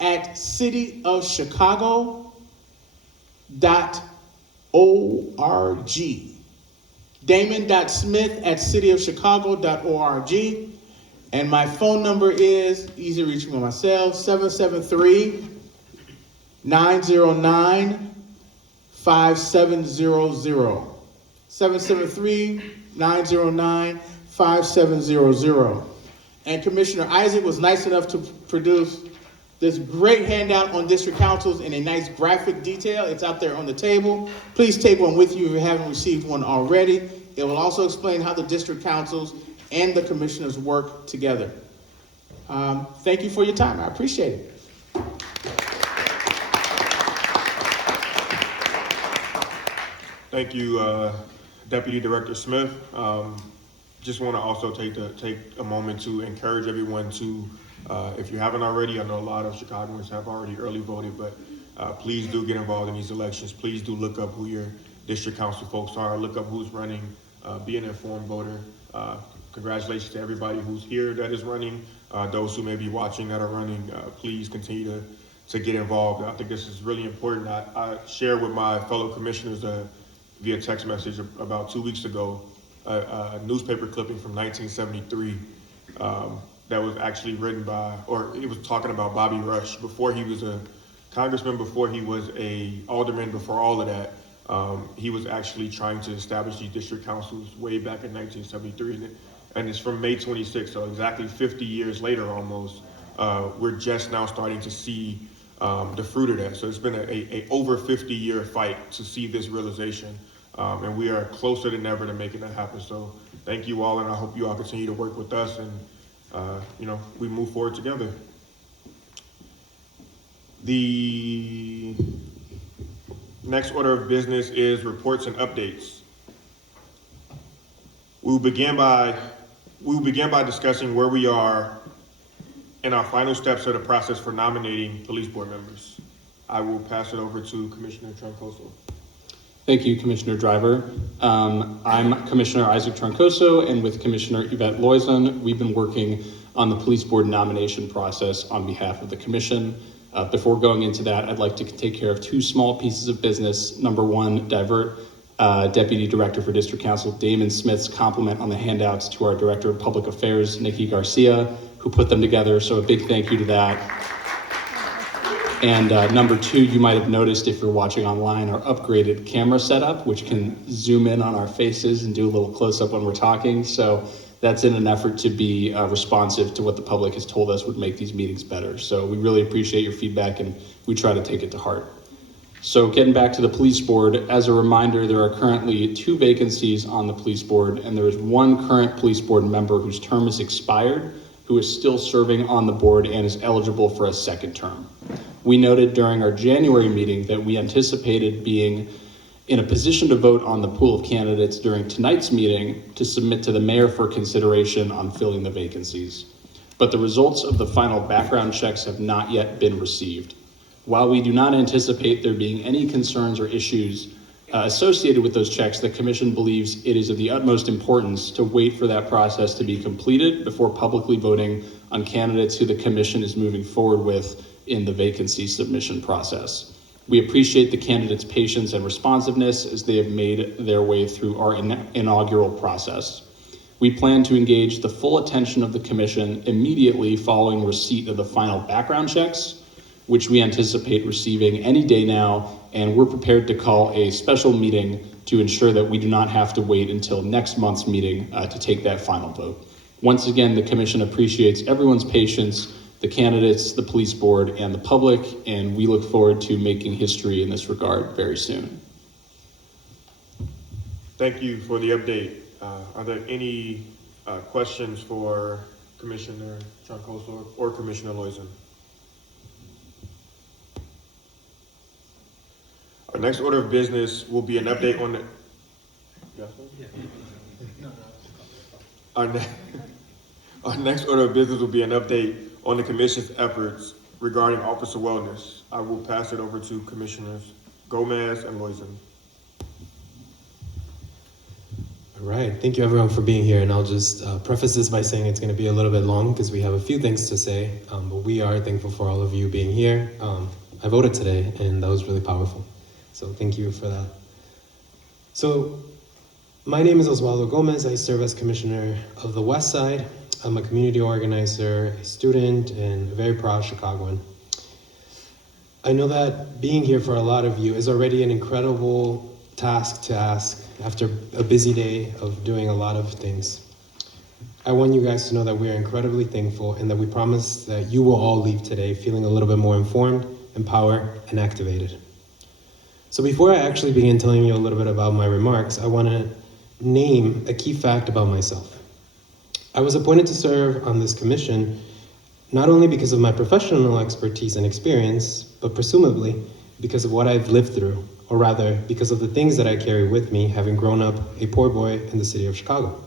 cityofchicago.org. Damon.smith@cityofchicago.org. And my phone number is, easy to reach me on my cell, 773-909-5700. 773-909-5700. And Commissioner Isaac was nice enough to produce this great handout on district councils in a nice graphic detail. It's out there on the table. Please take one with you if you haven't received one already. It will also explain how the district councils and the commissioners work together. Thank you for your time. I appreciate it. Thank you, Deputy Director Smith. Just want to also take a moment to encourage everyone to, if you haven't already, I know a lot of Chicagoans have already early voted, but please do get involved in these elections. Please do look up who your district council folks are, look up who's running, be an informed voter. Congratulations to everybody who's here that is running. Those who may be watching that are running, please continue to get involved. I think this is really important. I shared with my fellow commissioners via text message about 2 weeks ago a newspaper clipping from 1973 that was actually written by, or it was talking about Bobby Rush before he was a congressman, before he was a alderman, before all of that. He was actually trying to establish these district councils way back in 1973, and it's from May 26, so exactly 50 years later almost, we're just now starting to see the fruit of that. So it's been a over 50-year fight to see this realization, and we are closer than ever to making that happen. So thank you all, and I hope you all continue to work with us, and we move forward together. The next order of business is reports and updates. We will begin by discussing where we are in our final steps of the process for nominating police board members. I will pass it over to Commissioner Troncoso. Thank you, Commissioner Driver. I'm Commissioner Isaac Troncoso, and with Commissioner Yvette Loizon, we've been working on the police board nomination process on behalf of the commission. Before going into that, I'd like to take care of two small pieces of business. Number one, divert Deputy Director for District Council Damon Smith's compliment on the handouts to our Director of Public Affairs, Nikki Garcia, who put them together. So a big thank you to that. And number two, you might have noticed if you're watching online, our upgraded camera setup, which can zoom in on our faces and do a little close-up when we're talking. So that's in an effort to be responsive to what the public has told us would make these meetings better. So we really appreciate your feedback, and we try to take it to heart. So getting back to the police board, as a reminder, there are currently 2 vacancies on the police board, and there is 1 current police board member whose term is expired, who is still serving on the board and is eligible for a second term. We noted during our January meeting that we anticipated being in a position to vote on the pool of candidates during tonight's meeting to submit to the mayor for consideration on filling the vacancies. But the results of the final background checks have not yet been received. While we do not anticipate there being any concerns or issues associated with those checks, the commission believes it is of the utmost importance to wait for that process to be completed before publicly voting on candidates who the commission is moving forward with in the vacancy submission process. We appreciate the candidates' patience and responsiveness as they have made their way through our inaugural process. We plan to engage the full attention of the commission immediately following receipt of the final background checks, which we anticipate receiving any day now, and we're prepared to call a special meeting to ensure that we do not have to wait until next month's meeting to take that final vote. Once again, the commission appreciates everyone's patience, the candidates, the police board, and the public, and we look forward to making history in this regard very soon. Thank you for the update. Are there any questions for Commissioner Troncoso or Commissioner Loizon? Our next order of business will be an update on the... Our next order of business will be an update on the commission's efforts regarding officer wellness. I will pass it over to Commissioners Gomez and Loizon. All right, thank you everyone for being here, and I'll just preface this by saying it's going to be a little bit long because we have a few things to say, but we are thankful for all of you being here. I voted today, and that was really powerful, so thank you for that. So my name is Osvaldo Gomez. I serve as Commissioner of the West Side. I'm a community organizer, a student, and a very proud Chicagoan. I know that being here for a lot of you is already an incredible task to ask after a busy day of doing a lot of things. I want you guys to know that we are incredibly thankful and that we promise that you will all leave today feeling a little bit more informed, empowered, and activated. So before I actually begin telling you a little bit about my remarks, I want to name a key fact about myself. I was appointed to serve on this commission not only because of my professional expertise and experience, but presumably because of what I've lived through, or rather, because of the things that I carry with me, having grown up a poor boy in the city of Chicago.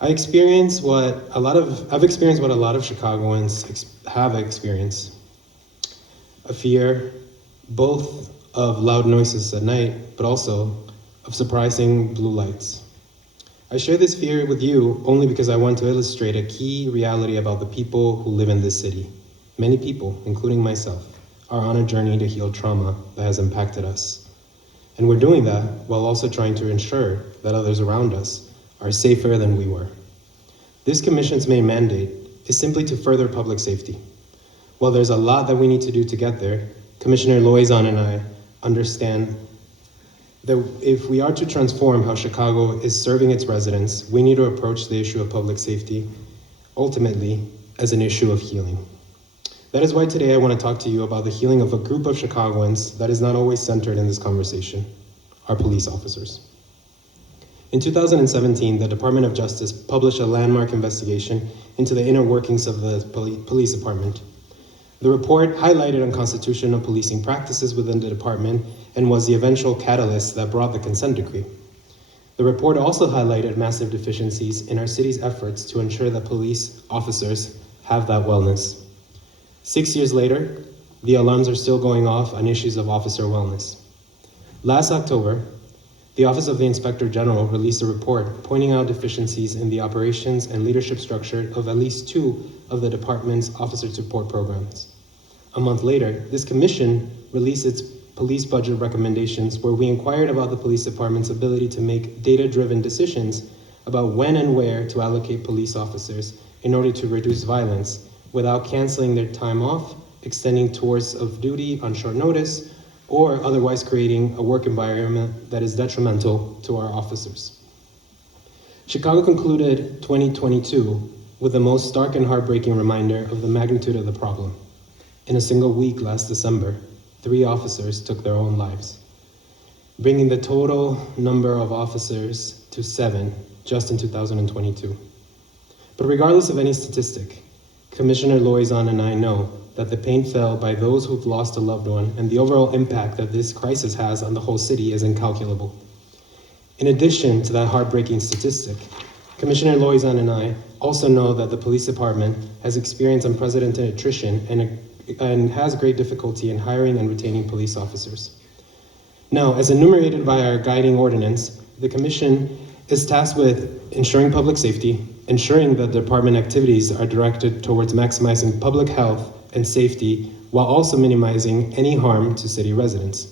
I've experienced what a lot of Chicagoans have experienced. A fear, both of loud noises at night, but also of surprising blue lights. I share this fear with you only because I want to illustrate a key reality about the people who live in this city. Many people, including myself, are on a journey to heal trauma that has impacted us. And we're doing that while also trying to ensure that others around us are safer than we were. This commission's main mandate is simply to further public safety. While there's a lot that we need to do to get there, Commissioner Loizon and I understand that if we are to transform how Chicago is serving its residents, we need to approach the issue of public safety ultimately as an issue of healing. That is why today I want to talk to you about the healing of a group of Chicagoans that is not always centered in this conversation, our police officers. In 2017, the Department of Justice published a landmark investigation into the inner workings of the police department. The report highlighted unconstitutional policing practices within the department and was the eventual catalyst that brought the consent decree. The report also highlighted massive deficiencies in our city's efforts to ensure that police officers have that wellness. 6 years later, the alarms are still going off on issues of officer wellness. Last October, the Office of the Inspector General released a report pointing out deficiencies in the operations and leadership structure of at least 2 of the department's officer support programs. A month later, this commission released its police budget recommendations, where we inquired about the police department's ability to make data-driven decisions about when and where to allocate police officers in order to reduce violence without canceling their time off, extending tours of duty on short notice, or otherwise creating a work environment that is detrimental to our officers. Chicago concluded 2022 with the most stark and heartbreaking reminder of the magnitude of the problem. In a single week last December, 3 officers took their own lives, bringing the total number of officers to 7 just in 2022. But regardless of any statistic, Commissioner Loizon and I know that the pain felt by those who've lost a loved one and the overall impact that this crisis has on the whole city is incalculable. In addition to that heartbreaking statistic, Commissioner Loizon and I also know that the police department has experienced unprecedented attrition and has great difficulty in hiring and retaining police officers. Now, as enumerated by our guiding ordinance, the Commission is tasked with ensuring public safety, ensuring that department activities are directed towards maximizing public health and safety while also minimizing any harm to city residents.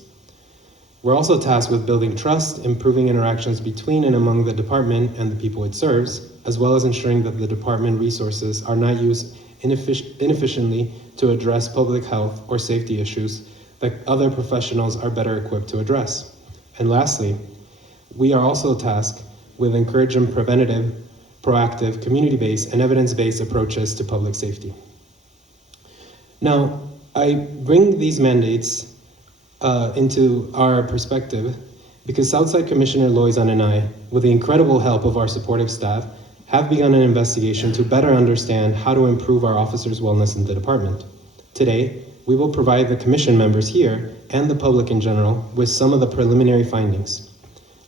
We're also tasked with building trust, improving interactions between and among the department and the people it serves, as well as ensuring that the department resources are not used inefficiently to address public health or safety issues that other professionals are better equipped to address. And lastly, we are also tasked with encouraging preventative, proactive, community-based, and evidence-based approaches to public safety. Now, I bring these mandates into our perspective because Southside Commissioner Loizon and I, with the incredible help of our supportive staff, have begun an investigation to better understand how to improve our officers' wellness in the department. Today, we will provide the commission members here and the public in general with some of the preliminary findings.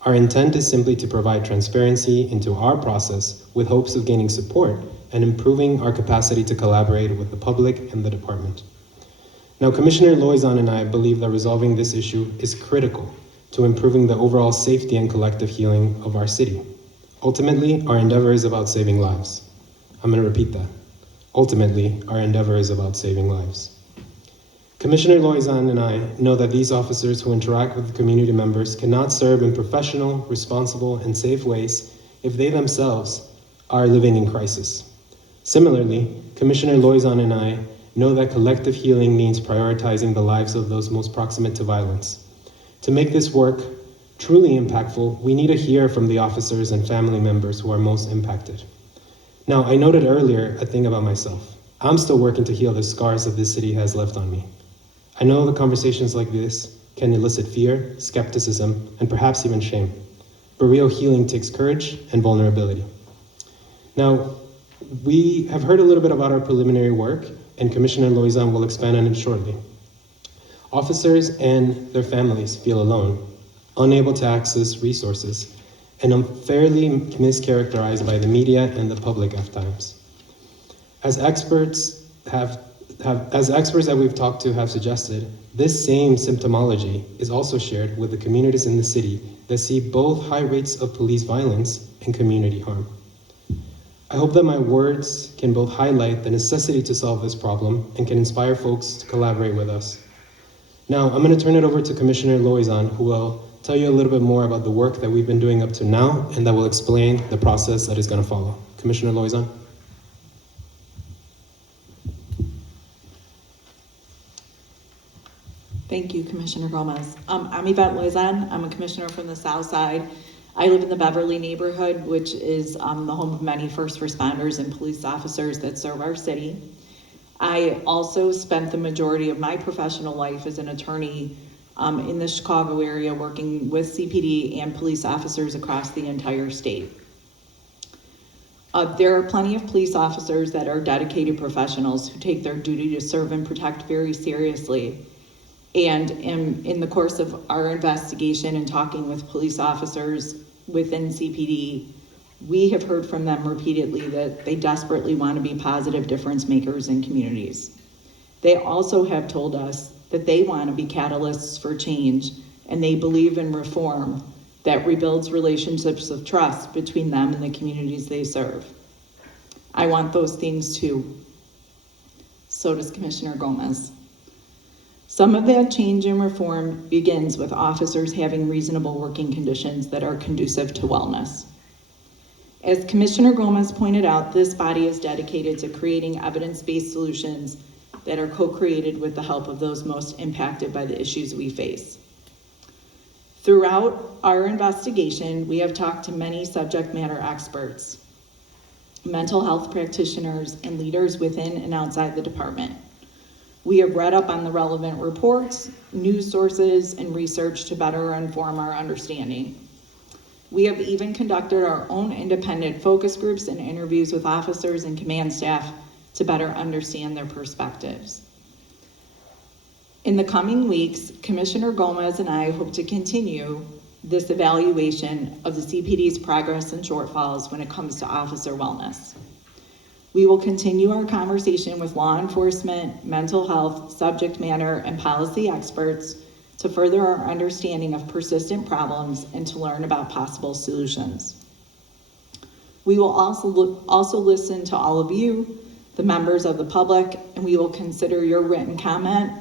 Our intent is simply to provide transparency into our process with hopes of gaining support and improving our capacity to collaborate with the public and the department. Now, Commissioner Loizon and I believe that resolving this issue is critical to improving the overall safety and collective healing of our city. Ultimately, our endeavor is about saving lives. I'm going to repeat that. Ultimately, our endeavor is about saving lives. Commissioner Loizon and I know that these officers who interact with community members cannot serve in professional, responsible, and safe ways if they themselves are living in crisis. Similarly, Commissioner Loizon and I know that collective healing means prioritizing the lives of those most proximate to violence. To make this work truly impactful, we need to hear from the officers and family members who are most impacted. Now, I noted earlier a thing about myself. I'm still working to heal the scars that this city has left on me. I know that conversations like this can elicit fear, skepticism, and perhaps even shame. But real healing takes courage and vulnerability. Now, we have heard a little bit about our preliminary work, and Commissioner Loizon will expand on it shortly. Officers and their families feel alone, unable to access resources, and unfairly mischaracterized by the media and the public at times. As experts that we've talked to have suggested, this same symptomology is also shared with the communities in the city that see both high rates of police violence and community harm. I hope that my words can both highlight the necessity to solve this problem and can inspire folks to collaborate with us. Now, I'm going to turn it over to Commissioner Loizon, who will tell you a little bit more about the work that we've been doing up to now and that will explain the process that is going to follow. Commissioner Loizon. Thank you, Commissioner Gomez. I'm Yvette Loizan. I'm a commissioner from the South Side. I live in the Beverly neighborhood, which is the home of many first responders and police officers that serve our city. I also spent the majority of my professional life as an attorney in the Chicago area, working with CPD and police officers across the entire state. There are plenty of police officers that are dedicated professionals who take their duty to serve and protect very seriously. And in the course of our investigation and talking with police officers within CPD, we have heard from them repeatedly that they desperately want to be positive difference makers in communities. They also have told us that they want to be catalysts for change, and they believe in reform that rebuilds relationships of trust between them and the communities they serve. I want those things too. So does Commissioner Gomez. Some of that change and reform begins with officers having reasonable working conditions that are conducive to wellness. As Commissioner Gomez pointed out, this body is dedicated to creating evidence-based solutions that are co-created with the help of those most impacted by the issues we face. Throughout our investigation, we have talked to many subject matter experts, mental health practitioners, and leaders within and outside the department. We have read up on the relevant reports, news sources, and research to better inform our understanding. We have even conducted our own independent focus groups and interviews with officers and command staff to better understand their perspectives. In the coming weeks, Commissioner Gomez and I hope to continue this evaluation of the CPD's progress and shortfalls when it comes to officer wellness. We will continue our conversation with law enforcement, mental health, subject matter, and policy experts to further our understanding of persistent problems and to learn about possible solutions. We will also listen to all of you, the members of the public, and we will consider your written comment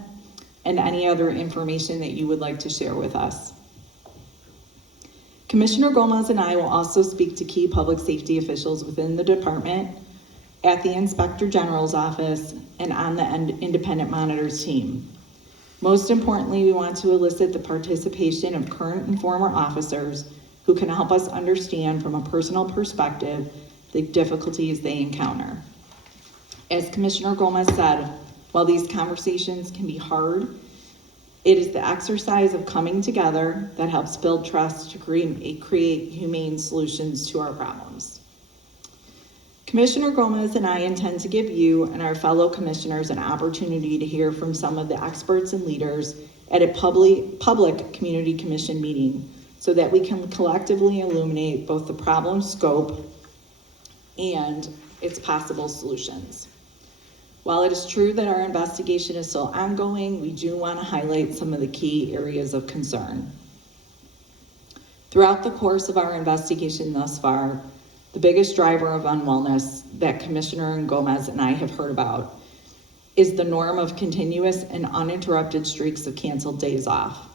and any other information that you would like to share with us. Commissioner Gomez and I will also speak to key public safety officials within the department, at the Inspector General's office, and on the Independent Monitors team. Most importantly, we want to elicit the participation of current and former officers who can help us understand from a personal perspective the difficulties they encounter. As Commissioner Gomez said, while these conversations can be hard, it is the exercise of coming together that helps build trust to create humane solutions to our problems. Commissioner Gomez and I intend to give you and our fellow commissioners an opportunity to hear from some of the experts and leaders at a public community commission meeting so that we can collectively illuminate both the problem scope and its possible solutions. While it is true that our investigation is still ongoing, we do want to highlight some of the key areas of concern. Throughout the course of our investigation thus far, the biggest driver of unwellness that Commissioner Gomez and I have heard about is the norm of continuous and uninterrupted streaks of canceled days off.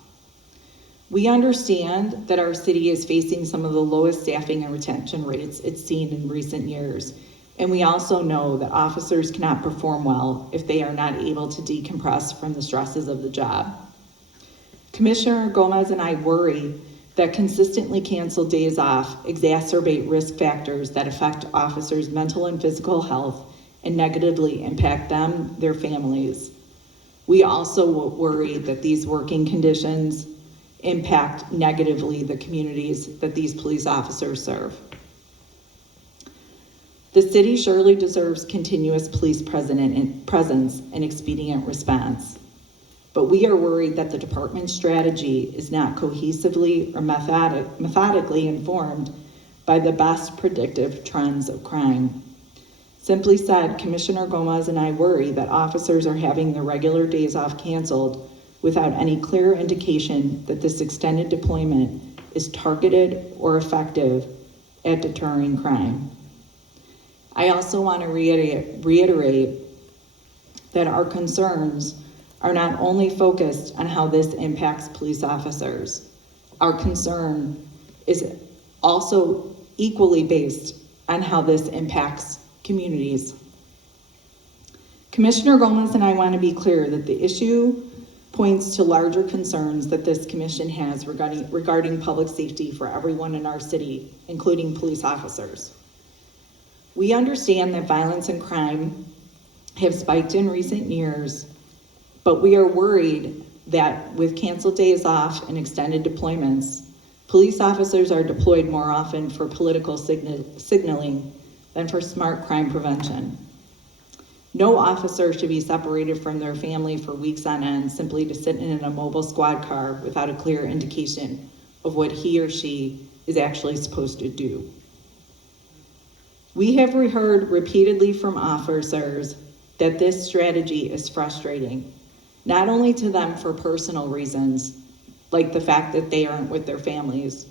We understand that our city is facing some of the lowest staffing and retention rates it's seen in recent years, and we also know that officers cannot perform well if they are not able to decompress from the stresses of the job. Commissioner Gomez and I worry that consistently canceled days off exacerbate risk factors that affect officers' mental and physical health and negatively impact them, their families. We also worry that these working conditions impact negatively the communities that these police officers serve. The city surely deserves continuous police presence and expedient response. But we are worried that the department's strategy is not cohesively or methodically informed by the best predictive trends of crime. Simply said, Commissioner Gomez and I worry that officers are having their regular days off canceled without any clear indication that this extended deployment is targeted or effective at deterring crime. I also want to reiterate that our concerns are not only focused on how this impacts police officers. Our concern is also equally based on how this impacts communities. Commissioner Gomez and I want to be clear that the issue points to larger concerns that this commission has regarding public safety for everyone in our city, including police officers. We understand that violence and crime have spiked in recent years, but we are worried that with canceled days off and extended deployments, police officers are deployed more often for political signaling than for smart crime prevention. No officer should be separated from their family for weeks on end simply to sit in a mobile squad car without a clear indication of what he or she is actually supposed to do. We have heard repeatedly from officers that this strategy is frustrating, not only to them for personal reasons, like the fact that they aren't with their families,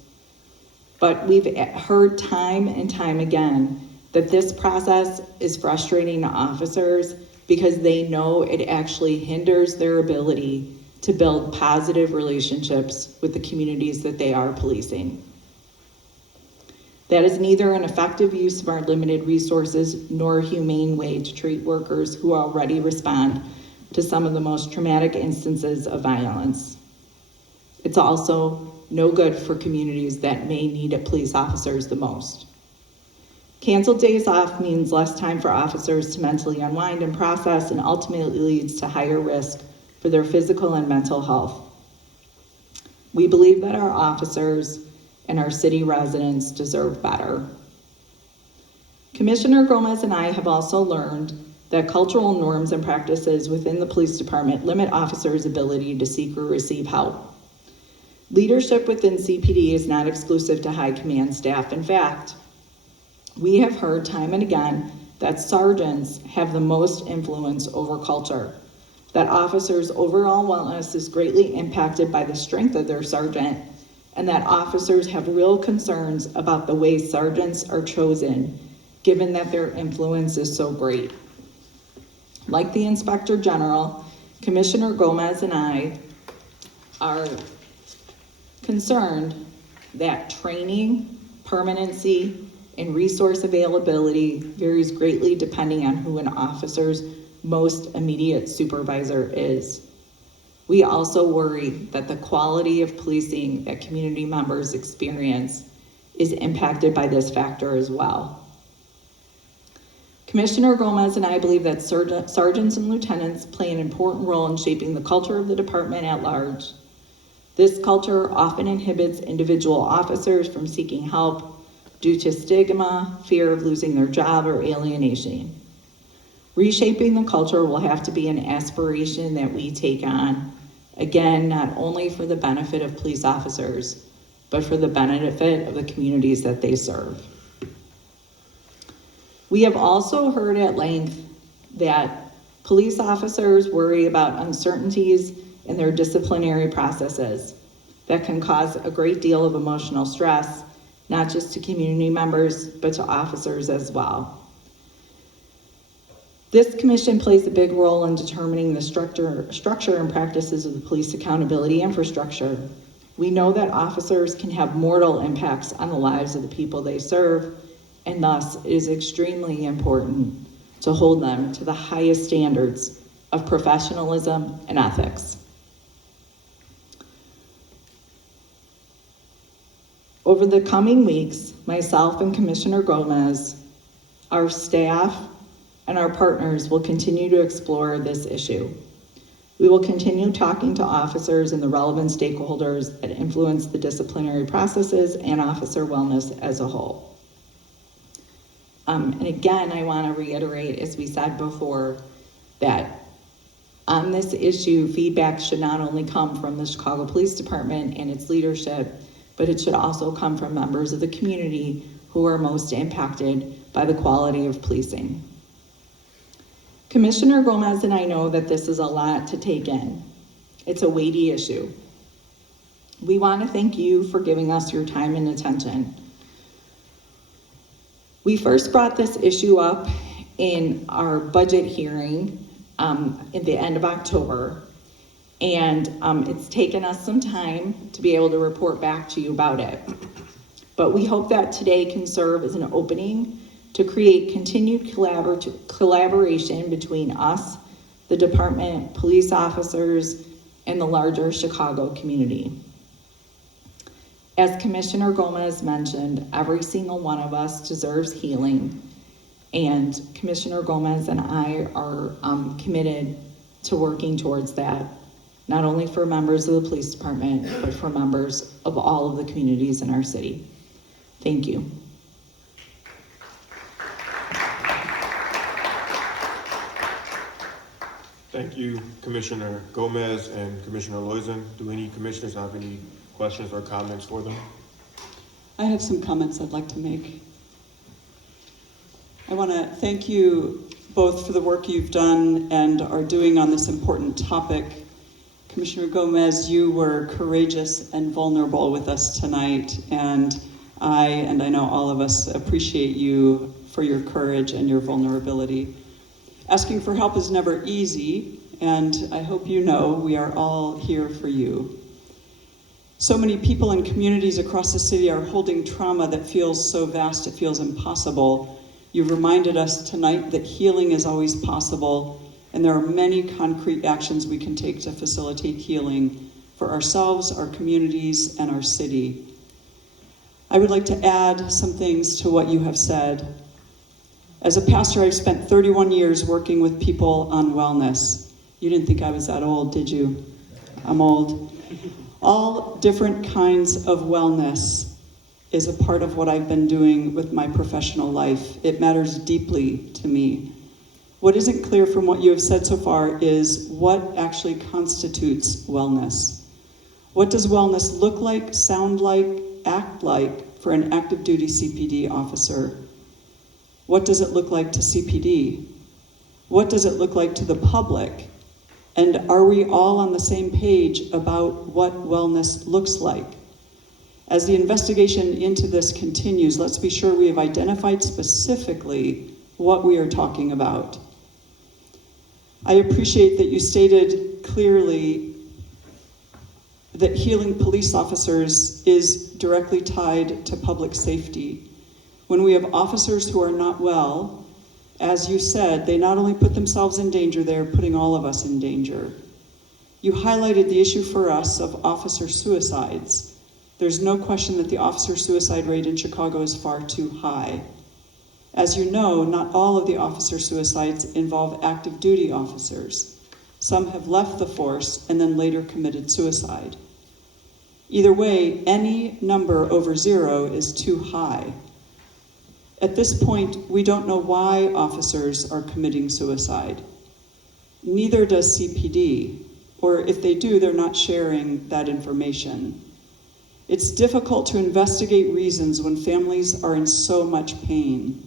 but we've heard time and time again that this process is frustrating to officers because they know it actually hinders their ability to build positive relationships with the communities that they are policing. That is neither an effective use of our limited resources nor a humane way to treat workers who already respond to some of the most traumatic instances of violence. It's also no good for communities that may need police officers the most. Canceled days off means less time for officers to mentally unwind and process, and ultimately leads to higher risk for their physical and mental health. We believe that our officers and our city residents deserve better. Commissioner Gomez and I have also learned that cultural norms and practices within the police department limit officers' ability to seek or receive help. Leadership within CPD is not exclusive to high command staff. In fact, we have heard time and again that sergeants have the most influence over culture, that officers' overall wellness is greatly impacted by the strength of their sergeant, and that officers have real concerns about the way sergeants are chosen, given that their influence is so great. Like the Inspector General, Commissioner Gomez and I are concerned that training, permanency, and resource availability varies greatly depending on who an officer's most immediate supervisor is. We also worry that the quality of policing that community members experience is impacted by this factor as well. Commissioner Gomez and I believe that sergeants and lieutenants play an important role in shaping the culture of the department at large. This culture often inhibits individual officers from seeking help due to stigma, fear of losing their job, or alienation. Reshaping the culture will have to be an aspiration that we take on, again, not only for the benefit of police officers, but for the benefit of the communities that they serve. We have also heard at length that police officers worry about uncertainties in their disciplinary processes that can cause a great deal of emotional stress, not just to community members, but to officers as well. This commission plays a big role in determining the structure and practices of the police accountability infrastructure. We know that officers can have mortal impacts on the lives of the people they serve, and thus it is extremely important to hold them to the highest standards of professionalism and ethics. Over the coming weeks, myself and Commissioner Gomez, our staff, and our partners will continue to explore this issue. We will continue talking to officers and the relevant stakeholders that influence the disciplinary processes and officer wellness as a whole. And again, I want to reiterate, as we said before, that on this issue, feedback should not only come from the Chicago Police Department and its leadership, but it should also come from members of the community who are most impacted by the quality of policing. Commissioner Gomez and I know that this is a lot to take in. It's a weighty issue. We want to thank you for giving us your time and attention. We first brought this issue up in our budget hearing at the end of October, and it's taken us some time to be able to report back to you about it. But we hope that today can serve as an opening to create continued collaboration between us, the department, police officers, and the larger Chicago community. As Commissioner Gomez mentioned, every single one of us deserves healing, and Commissioner Gomez and I are committed to working towards that, not only for members of the police department, but for members of all of the communities in our city. Thank you. Thank you, Commissioner Gomez and Commissioner Loizen. Do any commissioners have any questions or comments for them? I have some comments I'd like to make. I want to thank you both for the work you've done and are doing on this important topic. Commissioner Gomez, you were courageous and vulnerable with us tonight, and I know all of us appreciate you for your courage and your vulnerability. Asking for help is never easy, and I hope you know we are all here for you. So many people and communities across the city are holding trauma that feels so vast it feels impossible. You've reminded us tonight that healing is always possible, and there are many concrete actions we can take to facilitate healing for ourselves, our communities, and our city. I would like to add some things to what you have said. As a pastor, I've spent 31 years working with people on wellness. You didn't think I was that old, did you? I'm old. All different kinds of wellness is a part of what I've been doing with my professional life. It matters deeply to me. What isn't clear from what you have said so far is what actually constitutes wellness. What does wellness look like, sound like, act like for an active duty CPD officer? What does it look like to CPD? What does it look like to the public? And are we all on the same page about what wellness looks like? As the investigation into this continues, let's be sure we have identified specifically what we are talking about. I appreciate that you stated clearly that healing police officers is directly tied to public safety. When we have officers who are not well, as you said, they not only put themselves in danger, they are putting all of us in danger. You highlighted the issue for us of officer suicides. There's no question that the officer suicide rate in Chicago is far too high. As you know, not all of the officer suicides involve active duty officers. Some have left the force and then later committed suicide. Either way, any number over 0 is too high. At this point, we don't know why officers are committing suicide. Neither does CPD, or if they do, they're not sharing that information. It's difficult to investigate reasons when families are in so much pain.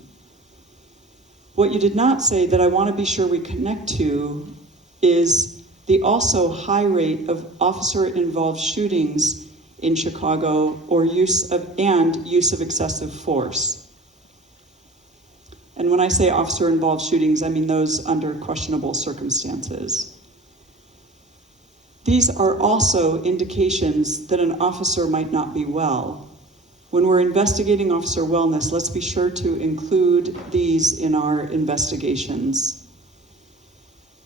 What you did not say that I want to be sure we connect to is the also high rate of officer-involved shootings in Chicago or use of excessive force. And when I say officer-involved shootings, I mean those under questionable circumstances. These are also indications that an officer might not be well. When we're investigating officer wellness, let's be sure to include these in our investigations.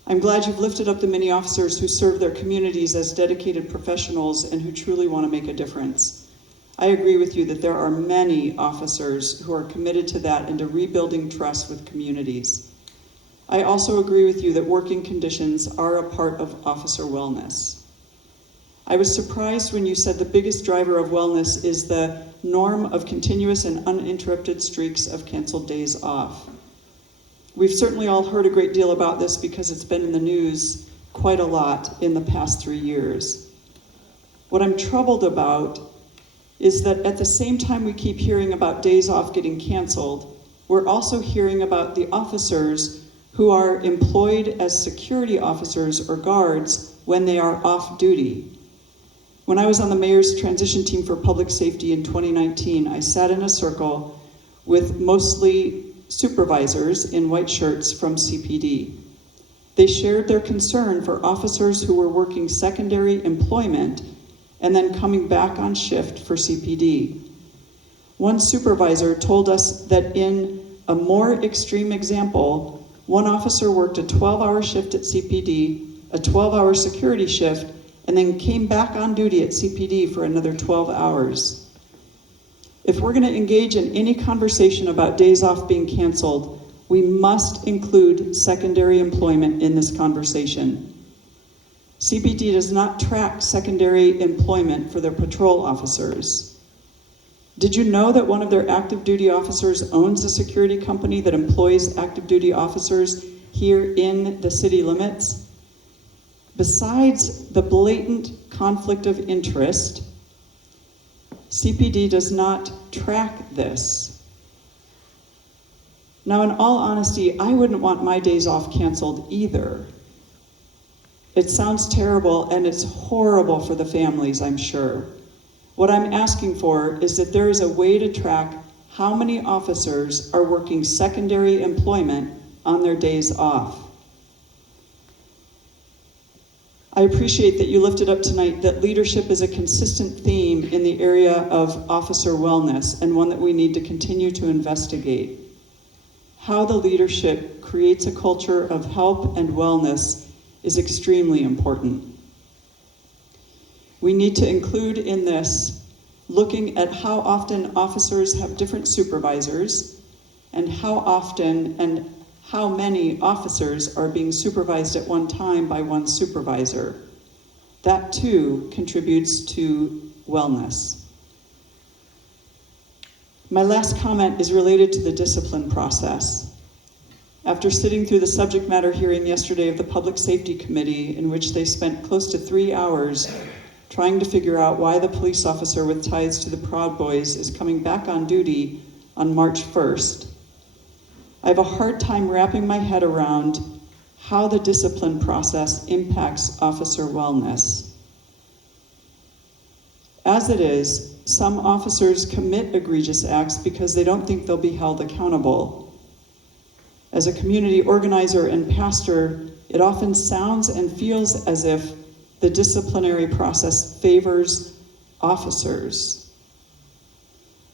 I'm glad you've lifted up the many officers who serve their communities as dedicated professionals and who truly want to make a difference. I agree with you that there are many officers who are committed to that and to rebuilding trust with communities. I also agree with you that working conditions are a part of officer wellness. I was surprised when you said the biggest driver of wellness is the norm of continuous and uninterrupted streaks of canceled days off. We've certainly all heard a great deal about this because it's been in the news quite a lot in the past 3 years. What I'm troubled about is that at the same time we keep hearing about days off getting canceled, we're also hearing about the officers who are employed as security officers or guards when they are off duty. When I was on the mayor's transition team for public safety in 2019, I sat in a circle with mostly supervisors in white shirts from CPD. They shared their concern for officers who were working secondary employment and then coming back on shift for CPD. One supervisor told us that in a more extreme example, one officer worked a 12-hour shift at CPD, a 12-hour security shift, and then came back on duty at CPD for another 12 hours. If we're going to engage in any conversation about days off being canceled, we must include secondary employment in this conversation. CPD does not track secondary employment for their patrol officers. Did you know that one of their active duty officers owns a security company that employs active duty officers here in the city limits? Besides the blatant conflict of interest, CPD does not track this. Now, in all honesty, I wouldn't want my days off canceled either. It sounds terrible, and it's horrible for the families, I'm sure. What I'm asking for is that there is a way to track how many officers are working secondary employment on their days off. I appreciate that you lifted up tonight that leadership is a consistent theme in the area of officer wellness, and one that we need to continue to investigate. How the leadership creates a culture of help and wellness is extremely important. We need to include in this looking at how often officers have different supervisors, and how often and how many officers are being supervised at one time by one supervisor. That too contributes to wellness. My last comment is related to the discipline process. After sitting through the subject matter hearing yesterday of the Public Safety Committee, in which they spent close to 3 hours trying to figure out why the police officer with ties to the Proud Boys is coming back on duty on March 1st, I have a hard time wrapping my head around how the discipline process impacts officer wellness. As it is, some officers commit egregious acts because they don't think they'll be held accountable. As a community organizer and pastor, it often sounds and feels as if the disciplinary process favors officers.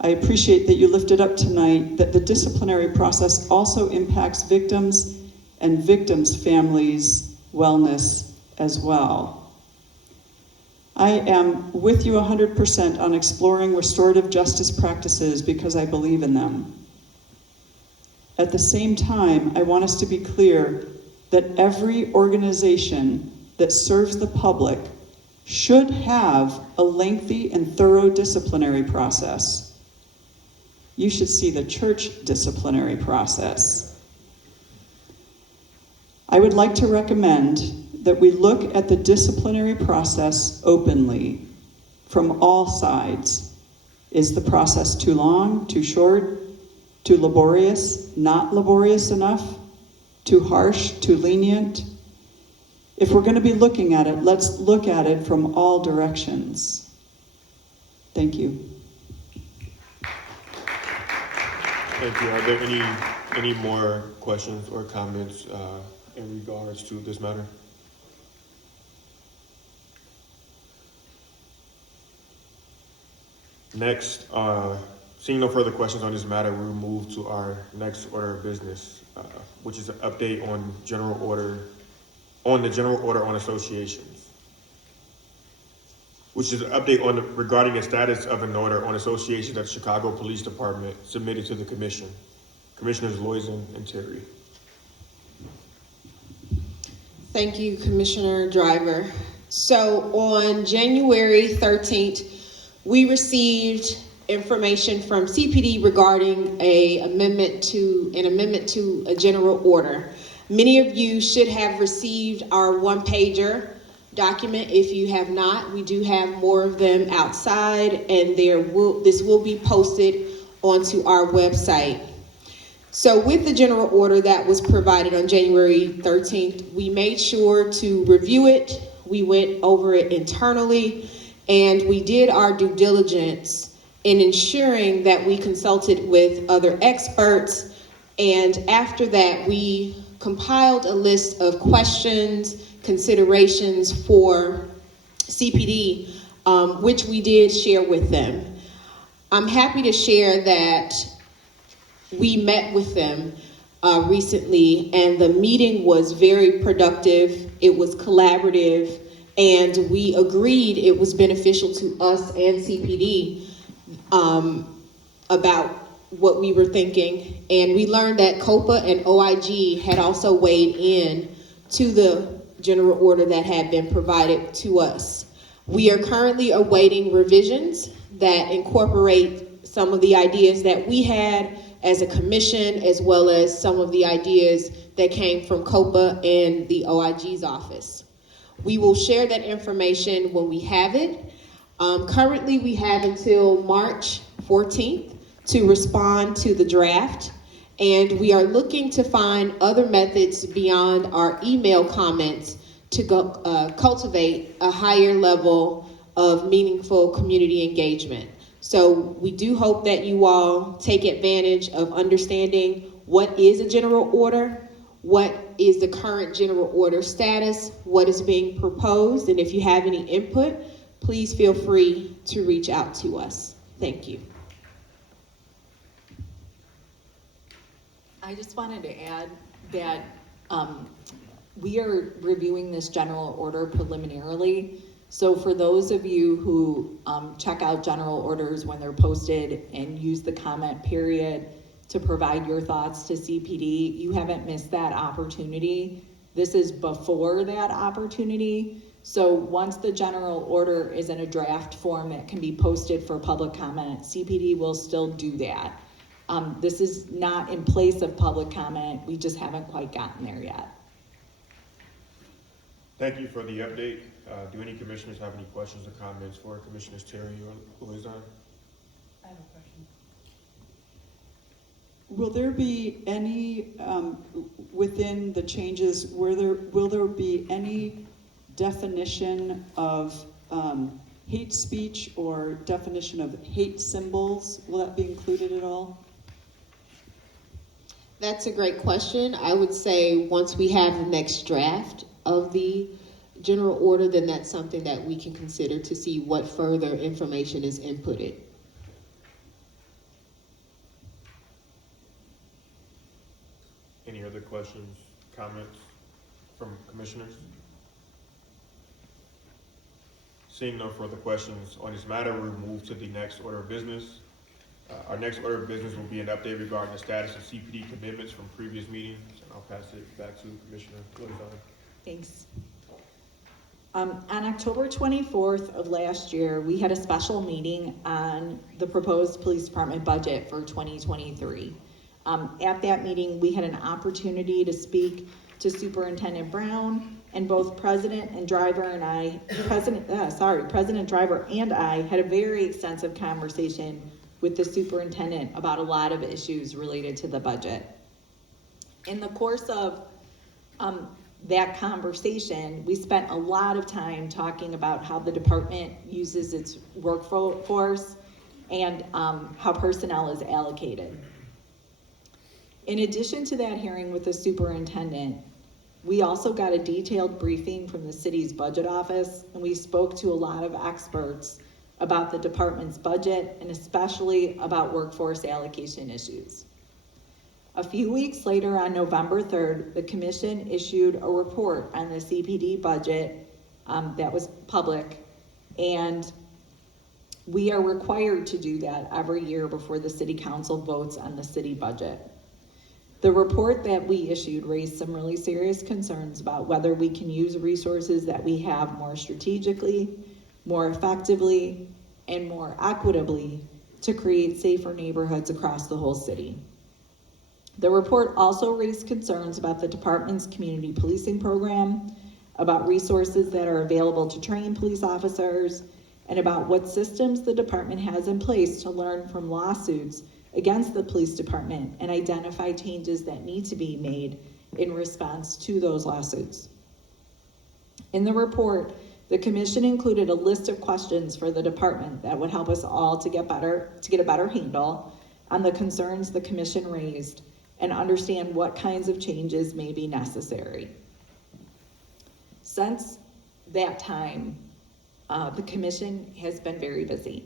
I appreciate that you lifted up tonight that the disciplinary process also impacts victims and victims' families' wellness as well. I am with you 100% on exploring restorative justice practices because I believe in them. At the same time, I want us to be clear that every organization that serves the public should have a lengthy and thorough disciplinary process. You should see the church disciplinary process. I would like to recommend that we look at the disciplinary process openly from all sides. Is the process too long, too short, too laborious, not laborious enough, too harsh, too lenient? If we're going to be looking at it, let's look at it from all directions. Thank you. Thank you. Are there any more questions or comments in regards to this matter? Next, seeing no further questions on this matter, we'll move to our next order of business, which is an update on the general order on associations, which is an update regarding the status of an order on associations that the Chicago Police Department submitted to the Commission. Commissioners Loizon and Terry. Thank you, Commissioner Driver. So on January 13th, we received information from CPD regarding an amendment to a general order. Many of you should have received our one-pager document. If you have not, we do have more of them outside, and this will be posted onto our website. So with the general order that was provided on January 13th, we made sure to review it. We went over it internally, and we did our due diligence in ensuring that we consulted with other experts. And after that, we compiled a list of questions, considerations for CPD, which we did share with them. I'm happy to share that we met with them recently, and the meeting was very productive. It was collaborative, and we agreed it was beneficial to us and CPD about what we were thinking. And we learned that COPA and OIG had also weighed in to the general order that had been provided to us. We are currently awaiting revisions that incorporate some of the ideas that we had as a commission, as well as some of the ideas that came from COPA and the OIG's office. We will share that information when we have it. Currently, we have until March 14th to respond to the draft, and we are looking to find other methods beyond our email comments to cultivate a higher level of meaningful community engagement. So we do hope that you all take advantage of understanding what is a general order, what is the current general order status, what is being proposed, and if you have any input, please feel free to reach out to us. Thank you. I just wanted to add that we are reviewing this general order preliminarily. So for those of you who check out general orders when they're posted and use the comment period to provide your thoughts to CPD, you haven't missed that opportunity. This is before that opportunity. So once the general order is in a draft form that can be posted for public comment, CPD will still do that. This is not in place of public comment. We just haven't quite gotten there yet. Thank you for the update. Do any commissioners have any questions or comments for Commissioners Terry or Liaison? I have a question. Will there be any, within the changes, will there be any definition of hate speech or definition of hate symbols? Will that be included at all? That's a great question. I would say once we have the next draft of the general order, then that's something that we can consider to see what further information is inputted. Any other questions, comments from commissioners? Seeing no further questions on this matter, we'll move to the next order of business. Our next order of business will be an update regarding the status of CPD commitments from previous meetings. And I'll pass it back to Commissioner Liaison. Thanks. On October 24th of last year, we had a special meeting on the proposed police department budget for 2023. At that meeting, we had an opportunity to speak to Superintendent Brown, and both President Driver and I had a very extensive conversation with the superintendent about a lot of issues related to the budget. In the course of that conversation, we spent a lot of time talking about how the department uses its workforce and how personnel is allocated. In addition to that hearing with the superintendent, we also got a detailed briefing from the city's budget office, and we spoke to a lot of experts about the department's budget and especially about workforce allocation issues. A few weeks later, on November 3rd, the commission issued a report on the CPD budget that was public, and we are required to do that every year before the city council votes on the city budget. The report that we issued raised some really serious concerns about whether we can use resources that we have more strategically, more effectively, and more equitably to create safer neighborhoods across the whole city. The report also raised concerns about the department's community policing program, about resources that are available to train police officers, and about what systems the department has in place to learn from lawsuits against the police department and identify changes that need to be made in response to those lawsuits. In the report, the commission included a list of questions for the department that would help us all to get a better handle on the concerns the commission raised and understand what kinds of changes may be necessary. Since that time, the commission has been very busy.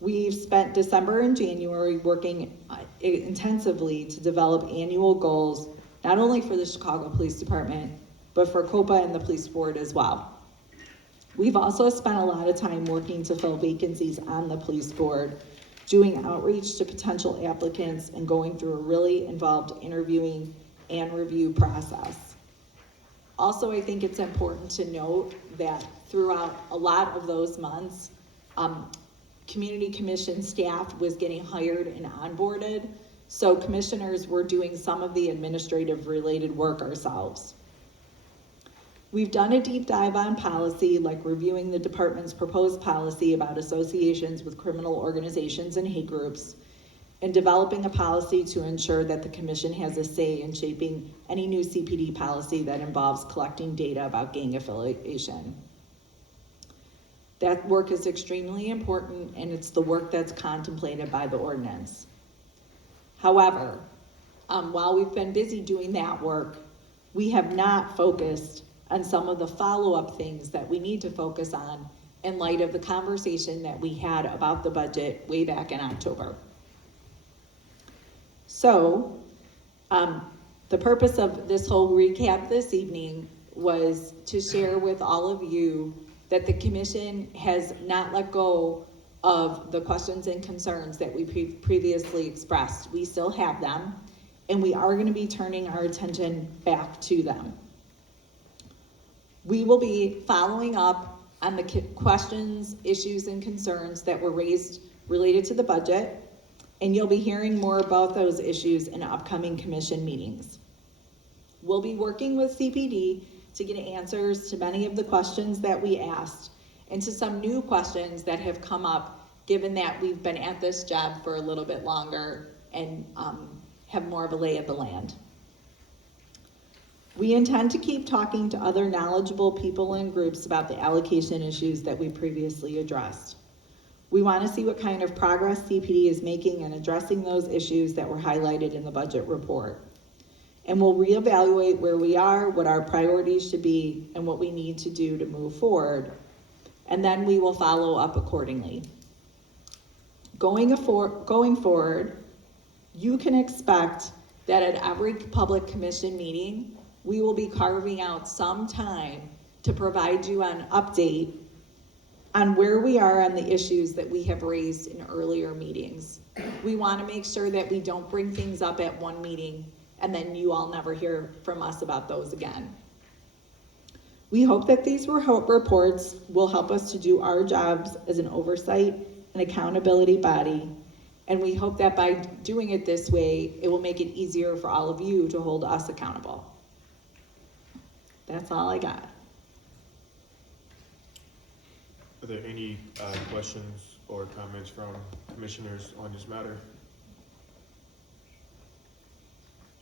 We've spent December and January working intensively to develop annual goals, not only for the Chicago Police Department, but for COPA and the police board as well. We've also spent a lot of time working to fill vacancies on the police board, doing outreach to potential applicants, and going through a really involved interviewing and review process. Also, I think it's important to note that throughout a lot of those months, community commission staff was getting hired and onboarded, so commissioners were doing some of the administrative related work ourselves. We've done a deep dive on policy, like reviewing the department's proposed policy about associations with criminal organizations and hate groups, and developing a policy to ensure that the commission has a say in shaping any new CPD policy that involves collecting data about gang affiliation. That work is extremely important, and it's the work that's contemplated by the ordinance. However, while we've been busy doing that work, we have not focused on some of the follow-up things that we need to focus on in light of the conversation that we had about the budget way back in October. So, the purpose of this whole recap this evening was to share with all of you that the commission has not let go of the questions and concerns that we previously expressed. We still have them, and we are going to be turning our attention back to them. We will be following up on the questions, issues, and concerns that were raised related to the budget, and you'll be hearing more about those issues in upcoming commission meetings. We'll be working with CPD to get answers to many of the questions that we asked, and to some new questions that have come up given that we've been at this job for a little bit longer and have more of a lay of the land. We intend to keep talking to other knowledgeable people and groups about the allocation issues that we previously addressed. We want to see what kind of progress CPD is making in addressing those issues that were highlighted in the budget report. And we'll reevaluate where we are, what our priorities should be, and what we need to do to move forward. And then we will follow up accordingly. Going forward, you can expect that at every public commission meeting, we will be carving out some time to provide you an update on where we are on the issues that we have raised in earlier meetings. We want to make sure that we don't bring things up at one meeting and then you all never hear from us about those again. We hope that these reports will help us to do our jobs as an oversight and accountability body, and we hope that by doing it this way, it will make it easier for all of you to hold us accountable. That's all I got. Are there any questions or comments from commissioners on this matter?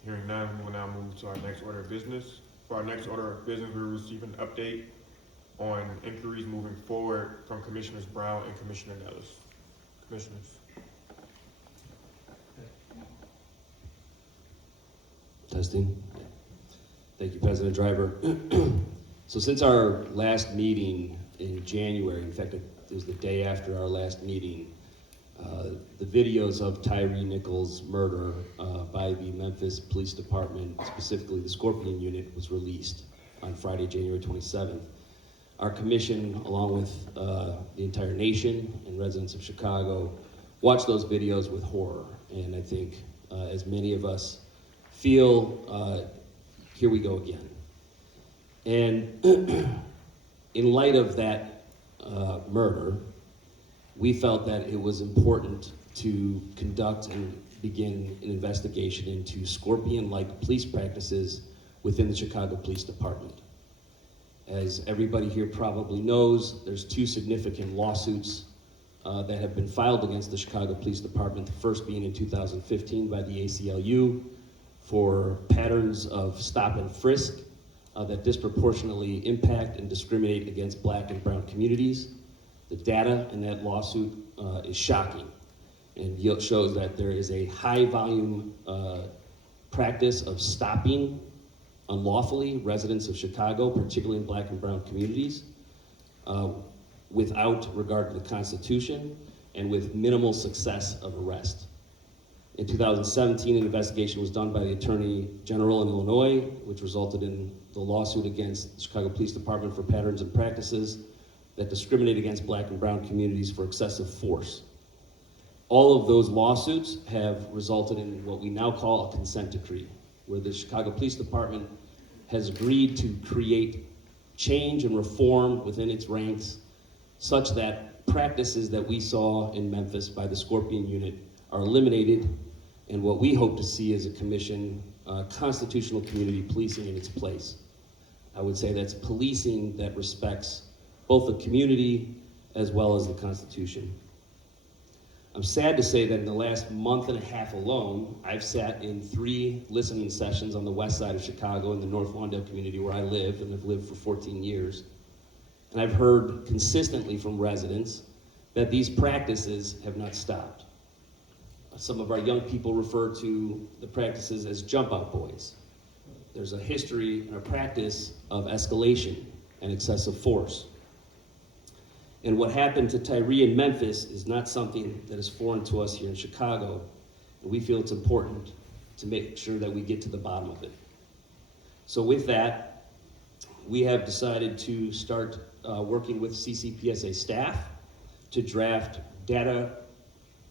Hearing none, we will now move to our next order of business. For our next order of business, we will receive an update on inquiries moving forward from Commissioners Brown and Commissioner Nellis. Commissioners. Testing. Thank you, President Driver. So since our last meeting in January, in fact, it was the day after our last meeting, the videos of Tyree Nichols' murder by the Memphis Police Department, specifically the Scorpion Unit, was released on Friday, January 27th. Our commission, along with the entire nation and residents of Chicago, watched those videos with horror. And I think as many of us feel, here we go again. And in light of that murder, we felt that it was important to conduct and begin an investigation into Scorpion-like police practices within the Chicago Police Department. As everybody here probably knows, there's two significant lawsuits that have been filed against the Chicago Police Department, the first being in 2015 by the ACLU for patterns of stop and frisk that disproportionately impact and discriminate against Black and brown communities. The data in that lawsuit is shocking and shows that there is a high volume practice of stopping unlawfully residents of Chicago, particularly in Black and brown communities, without regard to the Constitution and with minimal success of arrest. In 2017, an investigation was done by the Attorney General in Illinois, which resulted in the lawsuit against the Chicago Police Department for patterns and practices that discriminate against black and brown communities for excessive force. All of those lawsuits have resulted in what we now call a consent decree, where the Chicago Police Department has agreed to create change and reform within its ranks such that practices that we saw in Memphis by the Scorpion Unit are eliminated, and what we hope to see is a commission, constitutional community policing in its place. I would say that's policing that respects both the community as well as the Constitution. I'm sad to say that in the last month and a half alone, I've sat in 3 listening sessions on the west side of Chicago in the North Lawndale community where I live and have lived for 14 years. And I've heard consistently from residents that these practices have not stopped. Some of our young people refer to the practices as jump out boys. There's a history and a practice of escalation and excessive force. And what happened to Tyree in Memphis is not something that is foreign to us here in Chicago. And we feel it's important to make sure that we get to the bottom of it. So with that, we have decided to start working with CCPSA staff to draft data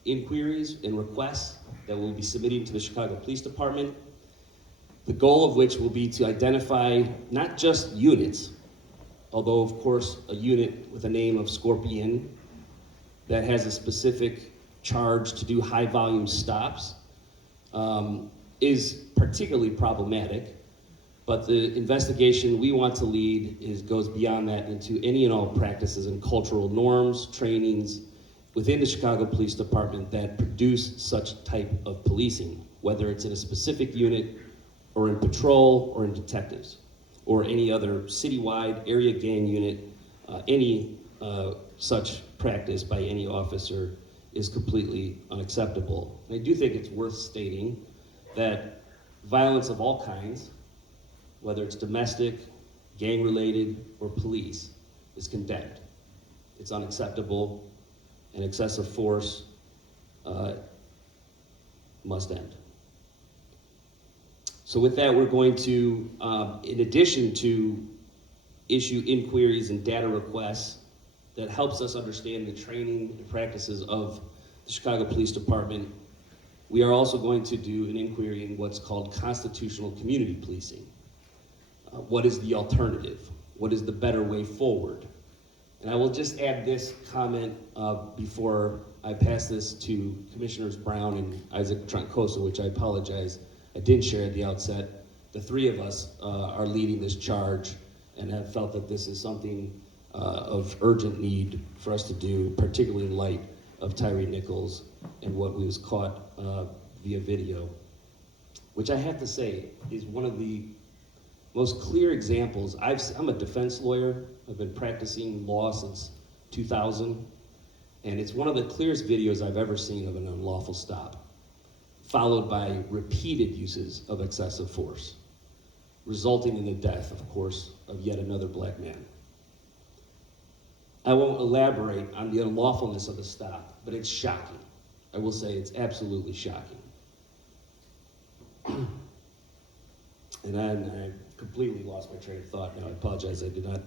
inquiries and requests that we'll be submitting to the Chicago Police Department. The goal of which will be to identify not just units, although of course a unit with a name of Scorpion that has a specific charge to do high volume stops is particularly problematic. But the investigation we want to lead goes beyond that into any and all practices and cultural norms, trainings within the Chicago Police Department that produce such type of policing, whether it's in a specific unit or in patrol or in detectives or any other citywide area gang unit. Any such practice by any officer is completely unacceptable. And I do think it's worth stating that violence of all kinds, whether it's domestic, gang-related, or police, is condemned. It's unacceptable, and excessive force must end. So with that, we're going to, in addition to issue inquiries and data requests that helps us understand the training and practices of the Chicago Police Department, we are also going to do an inquiry in what's called constitutional community policing. What is the alternative? What is the better way forward? And I will just add this comment before I pass this to Commissioners Brown and Isaac Troncoso, which I apologize I didn't share at the outset. The 3 of us are leading this charge and have felt that this is something of urgent need for us to do, particularly in light of Tyree Nichols and what was caught via video, which I have to say is one of the most clear examples. I'm a defense lawyer. I've been practicing law since 2000, and it's one of the clearest videos I've ever seen of an unlawful stop, followed by repeated uses of excessive force, resulting in the death, of course, of yet another black man. I won't elaborate on the unlawfulness of the stop, but it's shocking. I will say it's absolutely shocking. And I completely lost my train of thought now. I apologize, I did not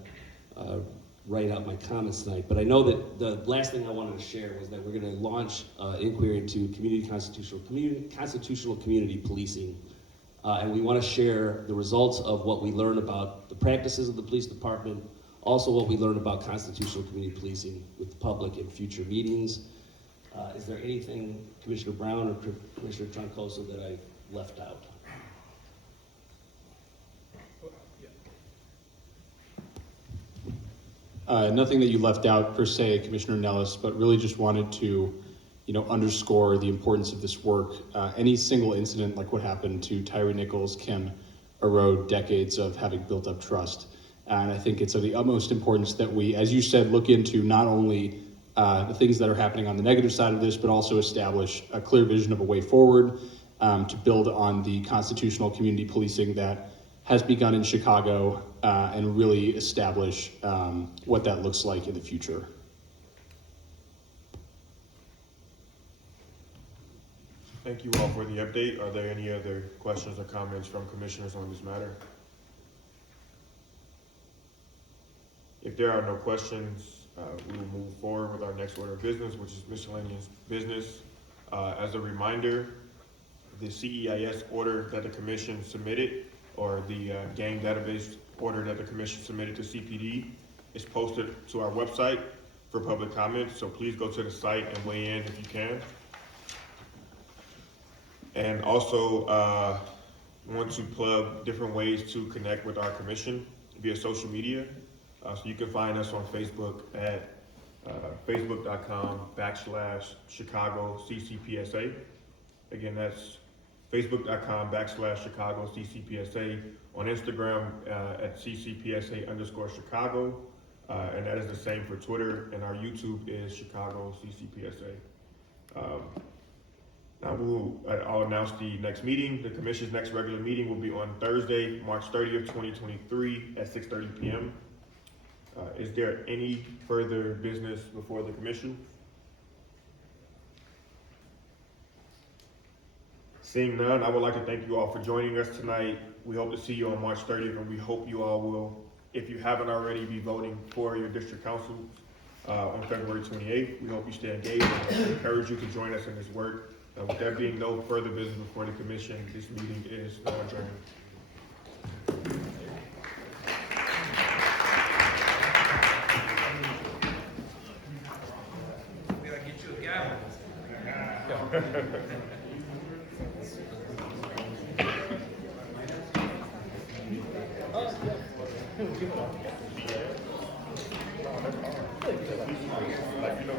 write out my comments tonight, but I know that the last thing I wanted to share was that we're going to launch inquiry into constitutional community policing, and we want to share the results of what we learn about the practices of the police department, also what we learn about constitutional community policing with the public in future meetings. Is there anything, Commissioner Brown or Commissioner Troncoso, that I left out? Nothing that you left out per se, Commissioner Nellis, but really just wanted to, underscore the importance of this work. Any single incident like what happened to Tyree Nichols can erode decades of having built up trust. And I think it's of the utmost importance that we, as you said, look into not only the things that are happening on the negative side of this, but also establish a clear vision of a way forward to build on the constitutional community policing that has begun in Chicago and really establish what that looks like in the future. Thank you all for the update. Are there any other questions or comments from commissioners on this matter? If there are no questions, we will move forward with our next order of business, which is miscellaneous business. As a reminder, the CEIS order that the commission submitted, or the gang database order that the commission submitted to CPD, is posted to our website for public comments, so please go to the site and weigh in if you can. And also, want to plug different ways to connect with our commission via social media. So you can find us on Facebook at facebook.com/Chicago CCPSA. Again, that's facebook.com/Chicago CCPSA. On Instagram at CCPSA_Chicago. And that is the same for Twitter, and our YouTube is Chicago CCPSA. Now I'll announce the next meeting. The commission's next regular meeting will be on Thursday, March 30th, 2023 at 6:30 p.m. Is there any further business before the commission? Seeing none, I would like to thank you all for joining us tonight. We hope to see you on March 30th, and we hope you all will, if you haven't already, be voting for your district councils on February 28th. We hope you stay engaged and encourage you to join us in this work. With there being no further business before the commission, this meeting is now adjourned. We gotta get you a gavel. Like, you know,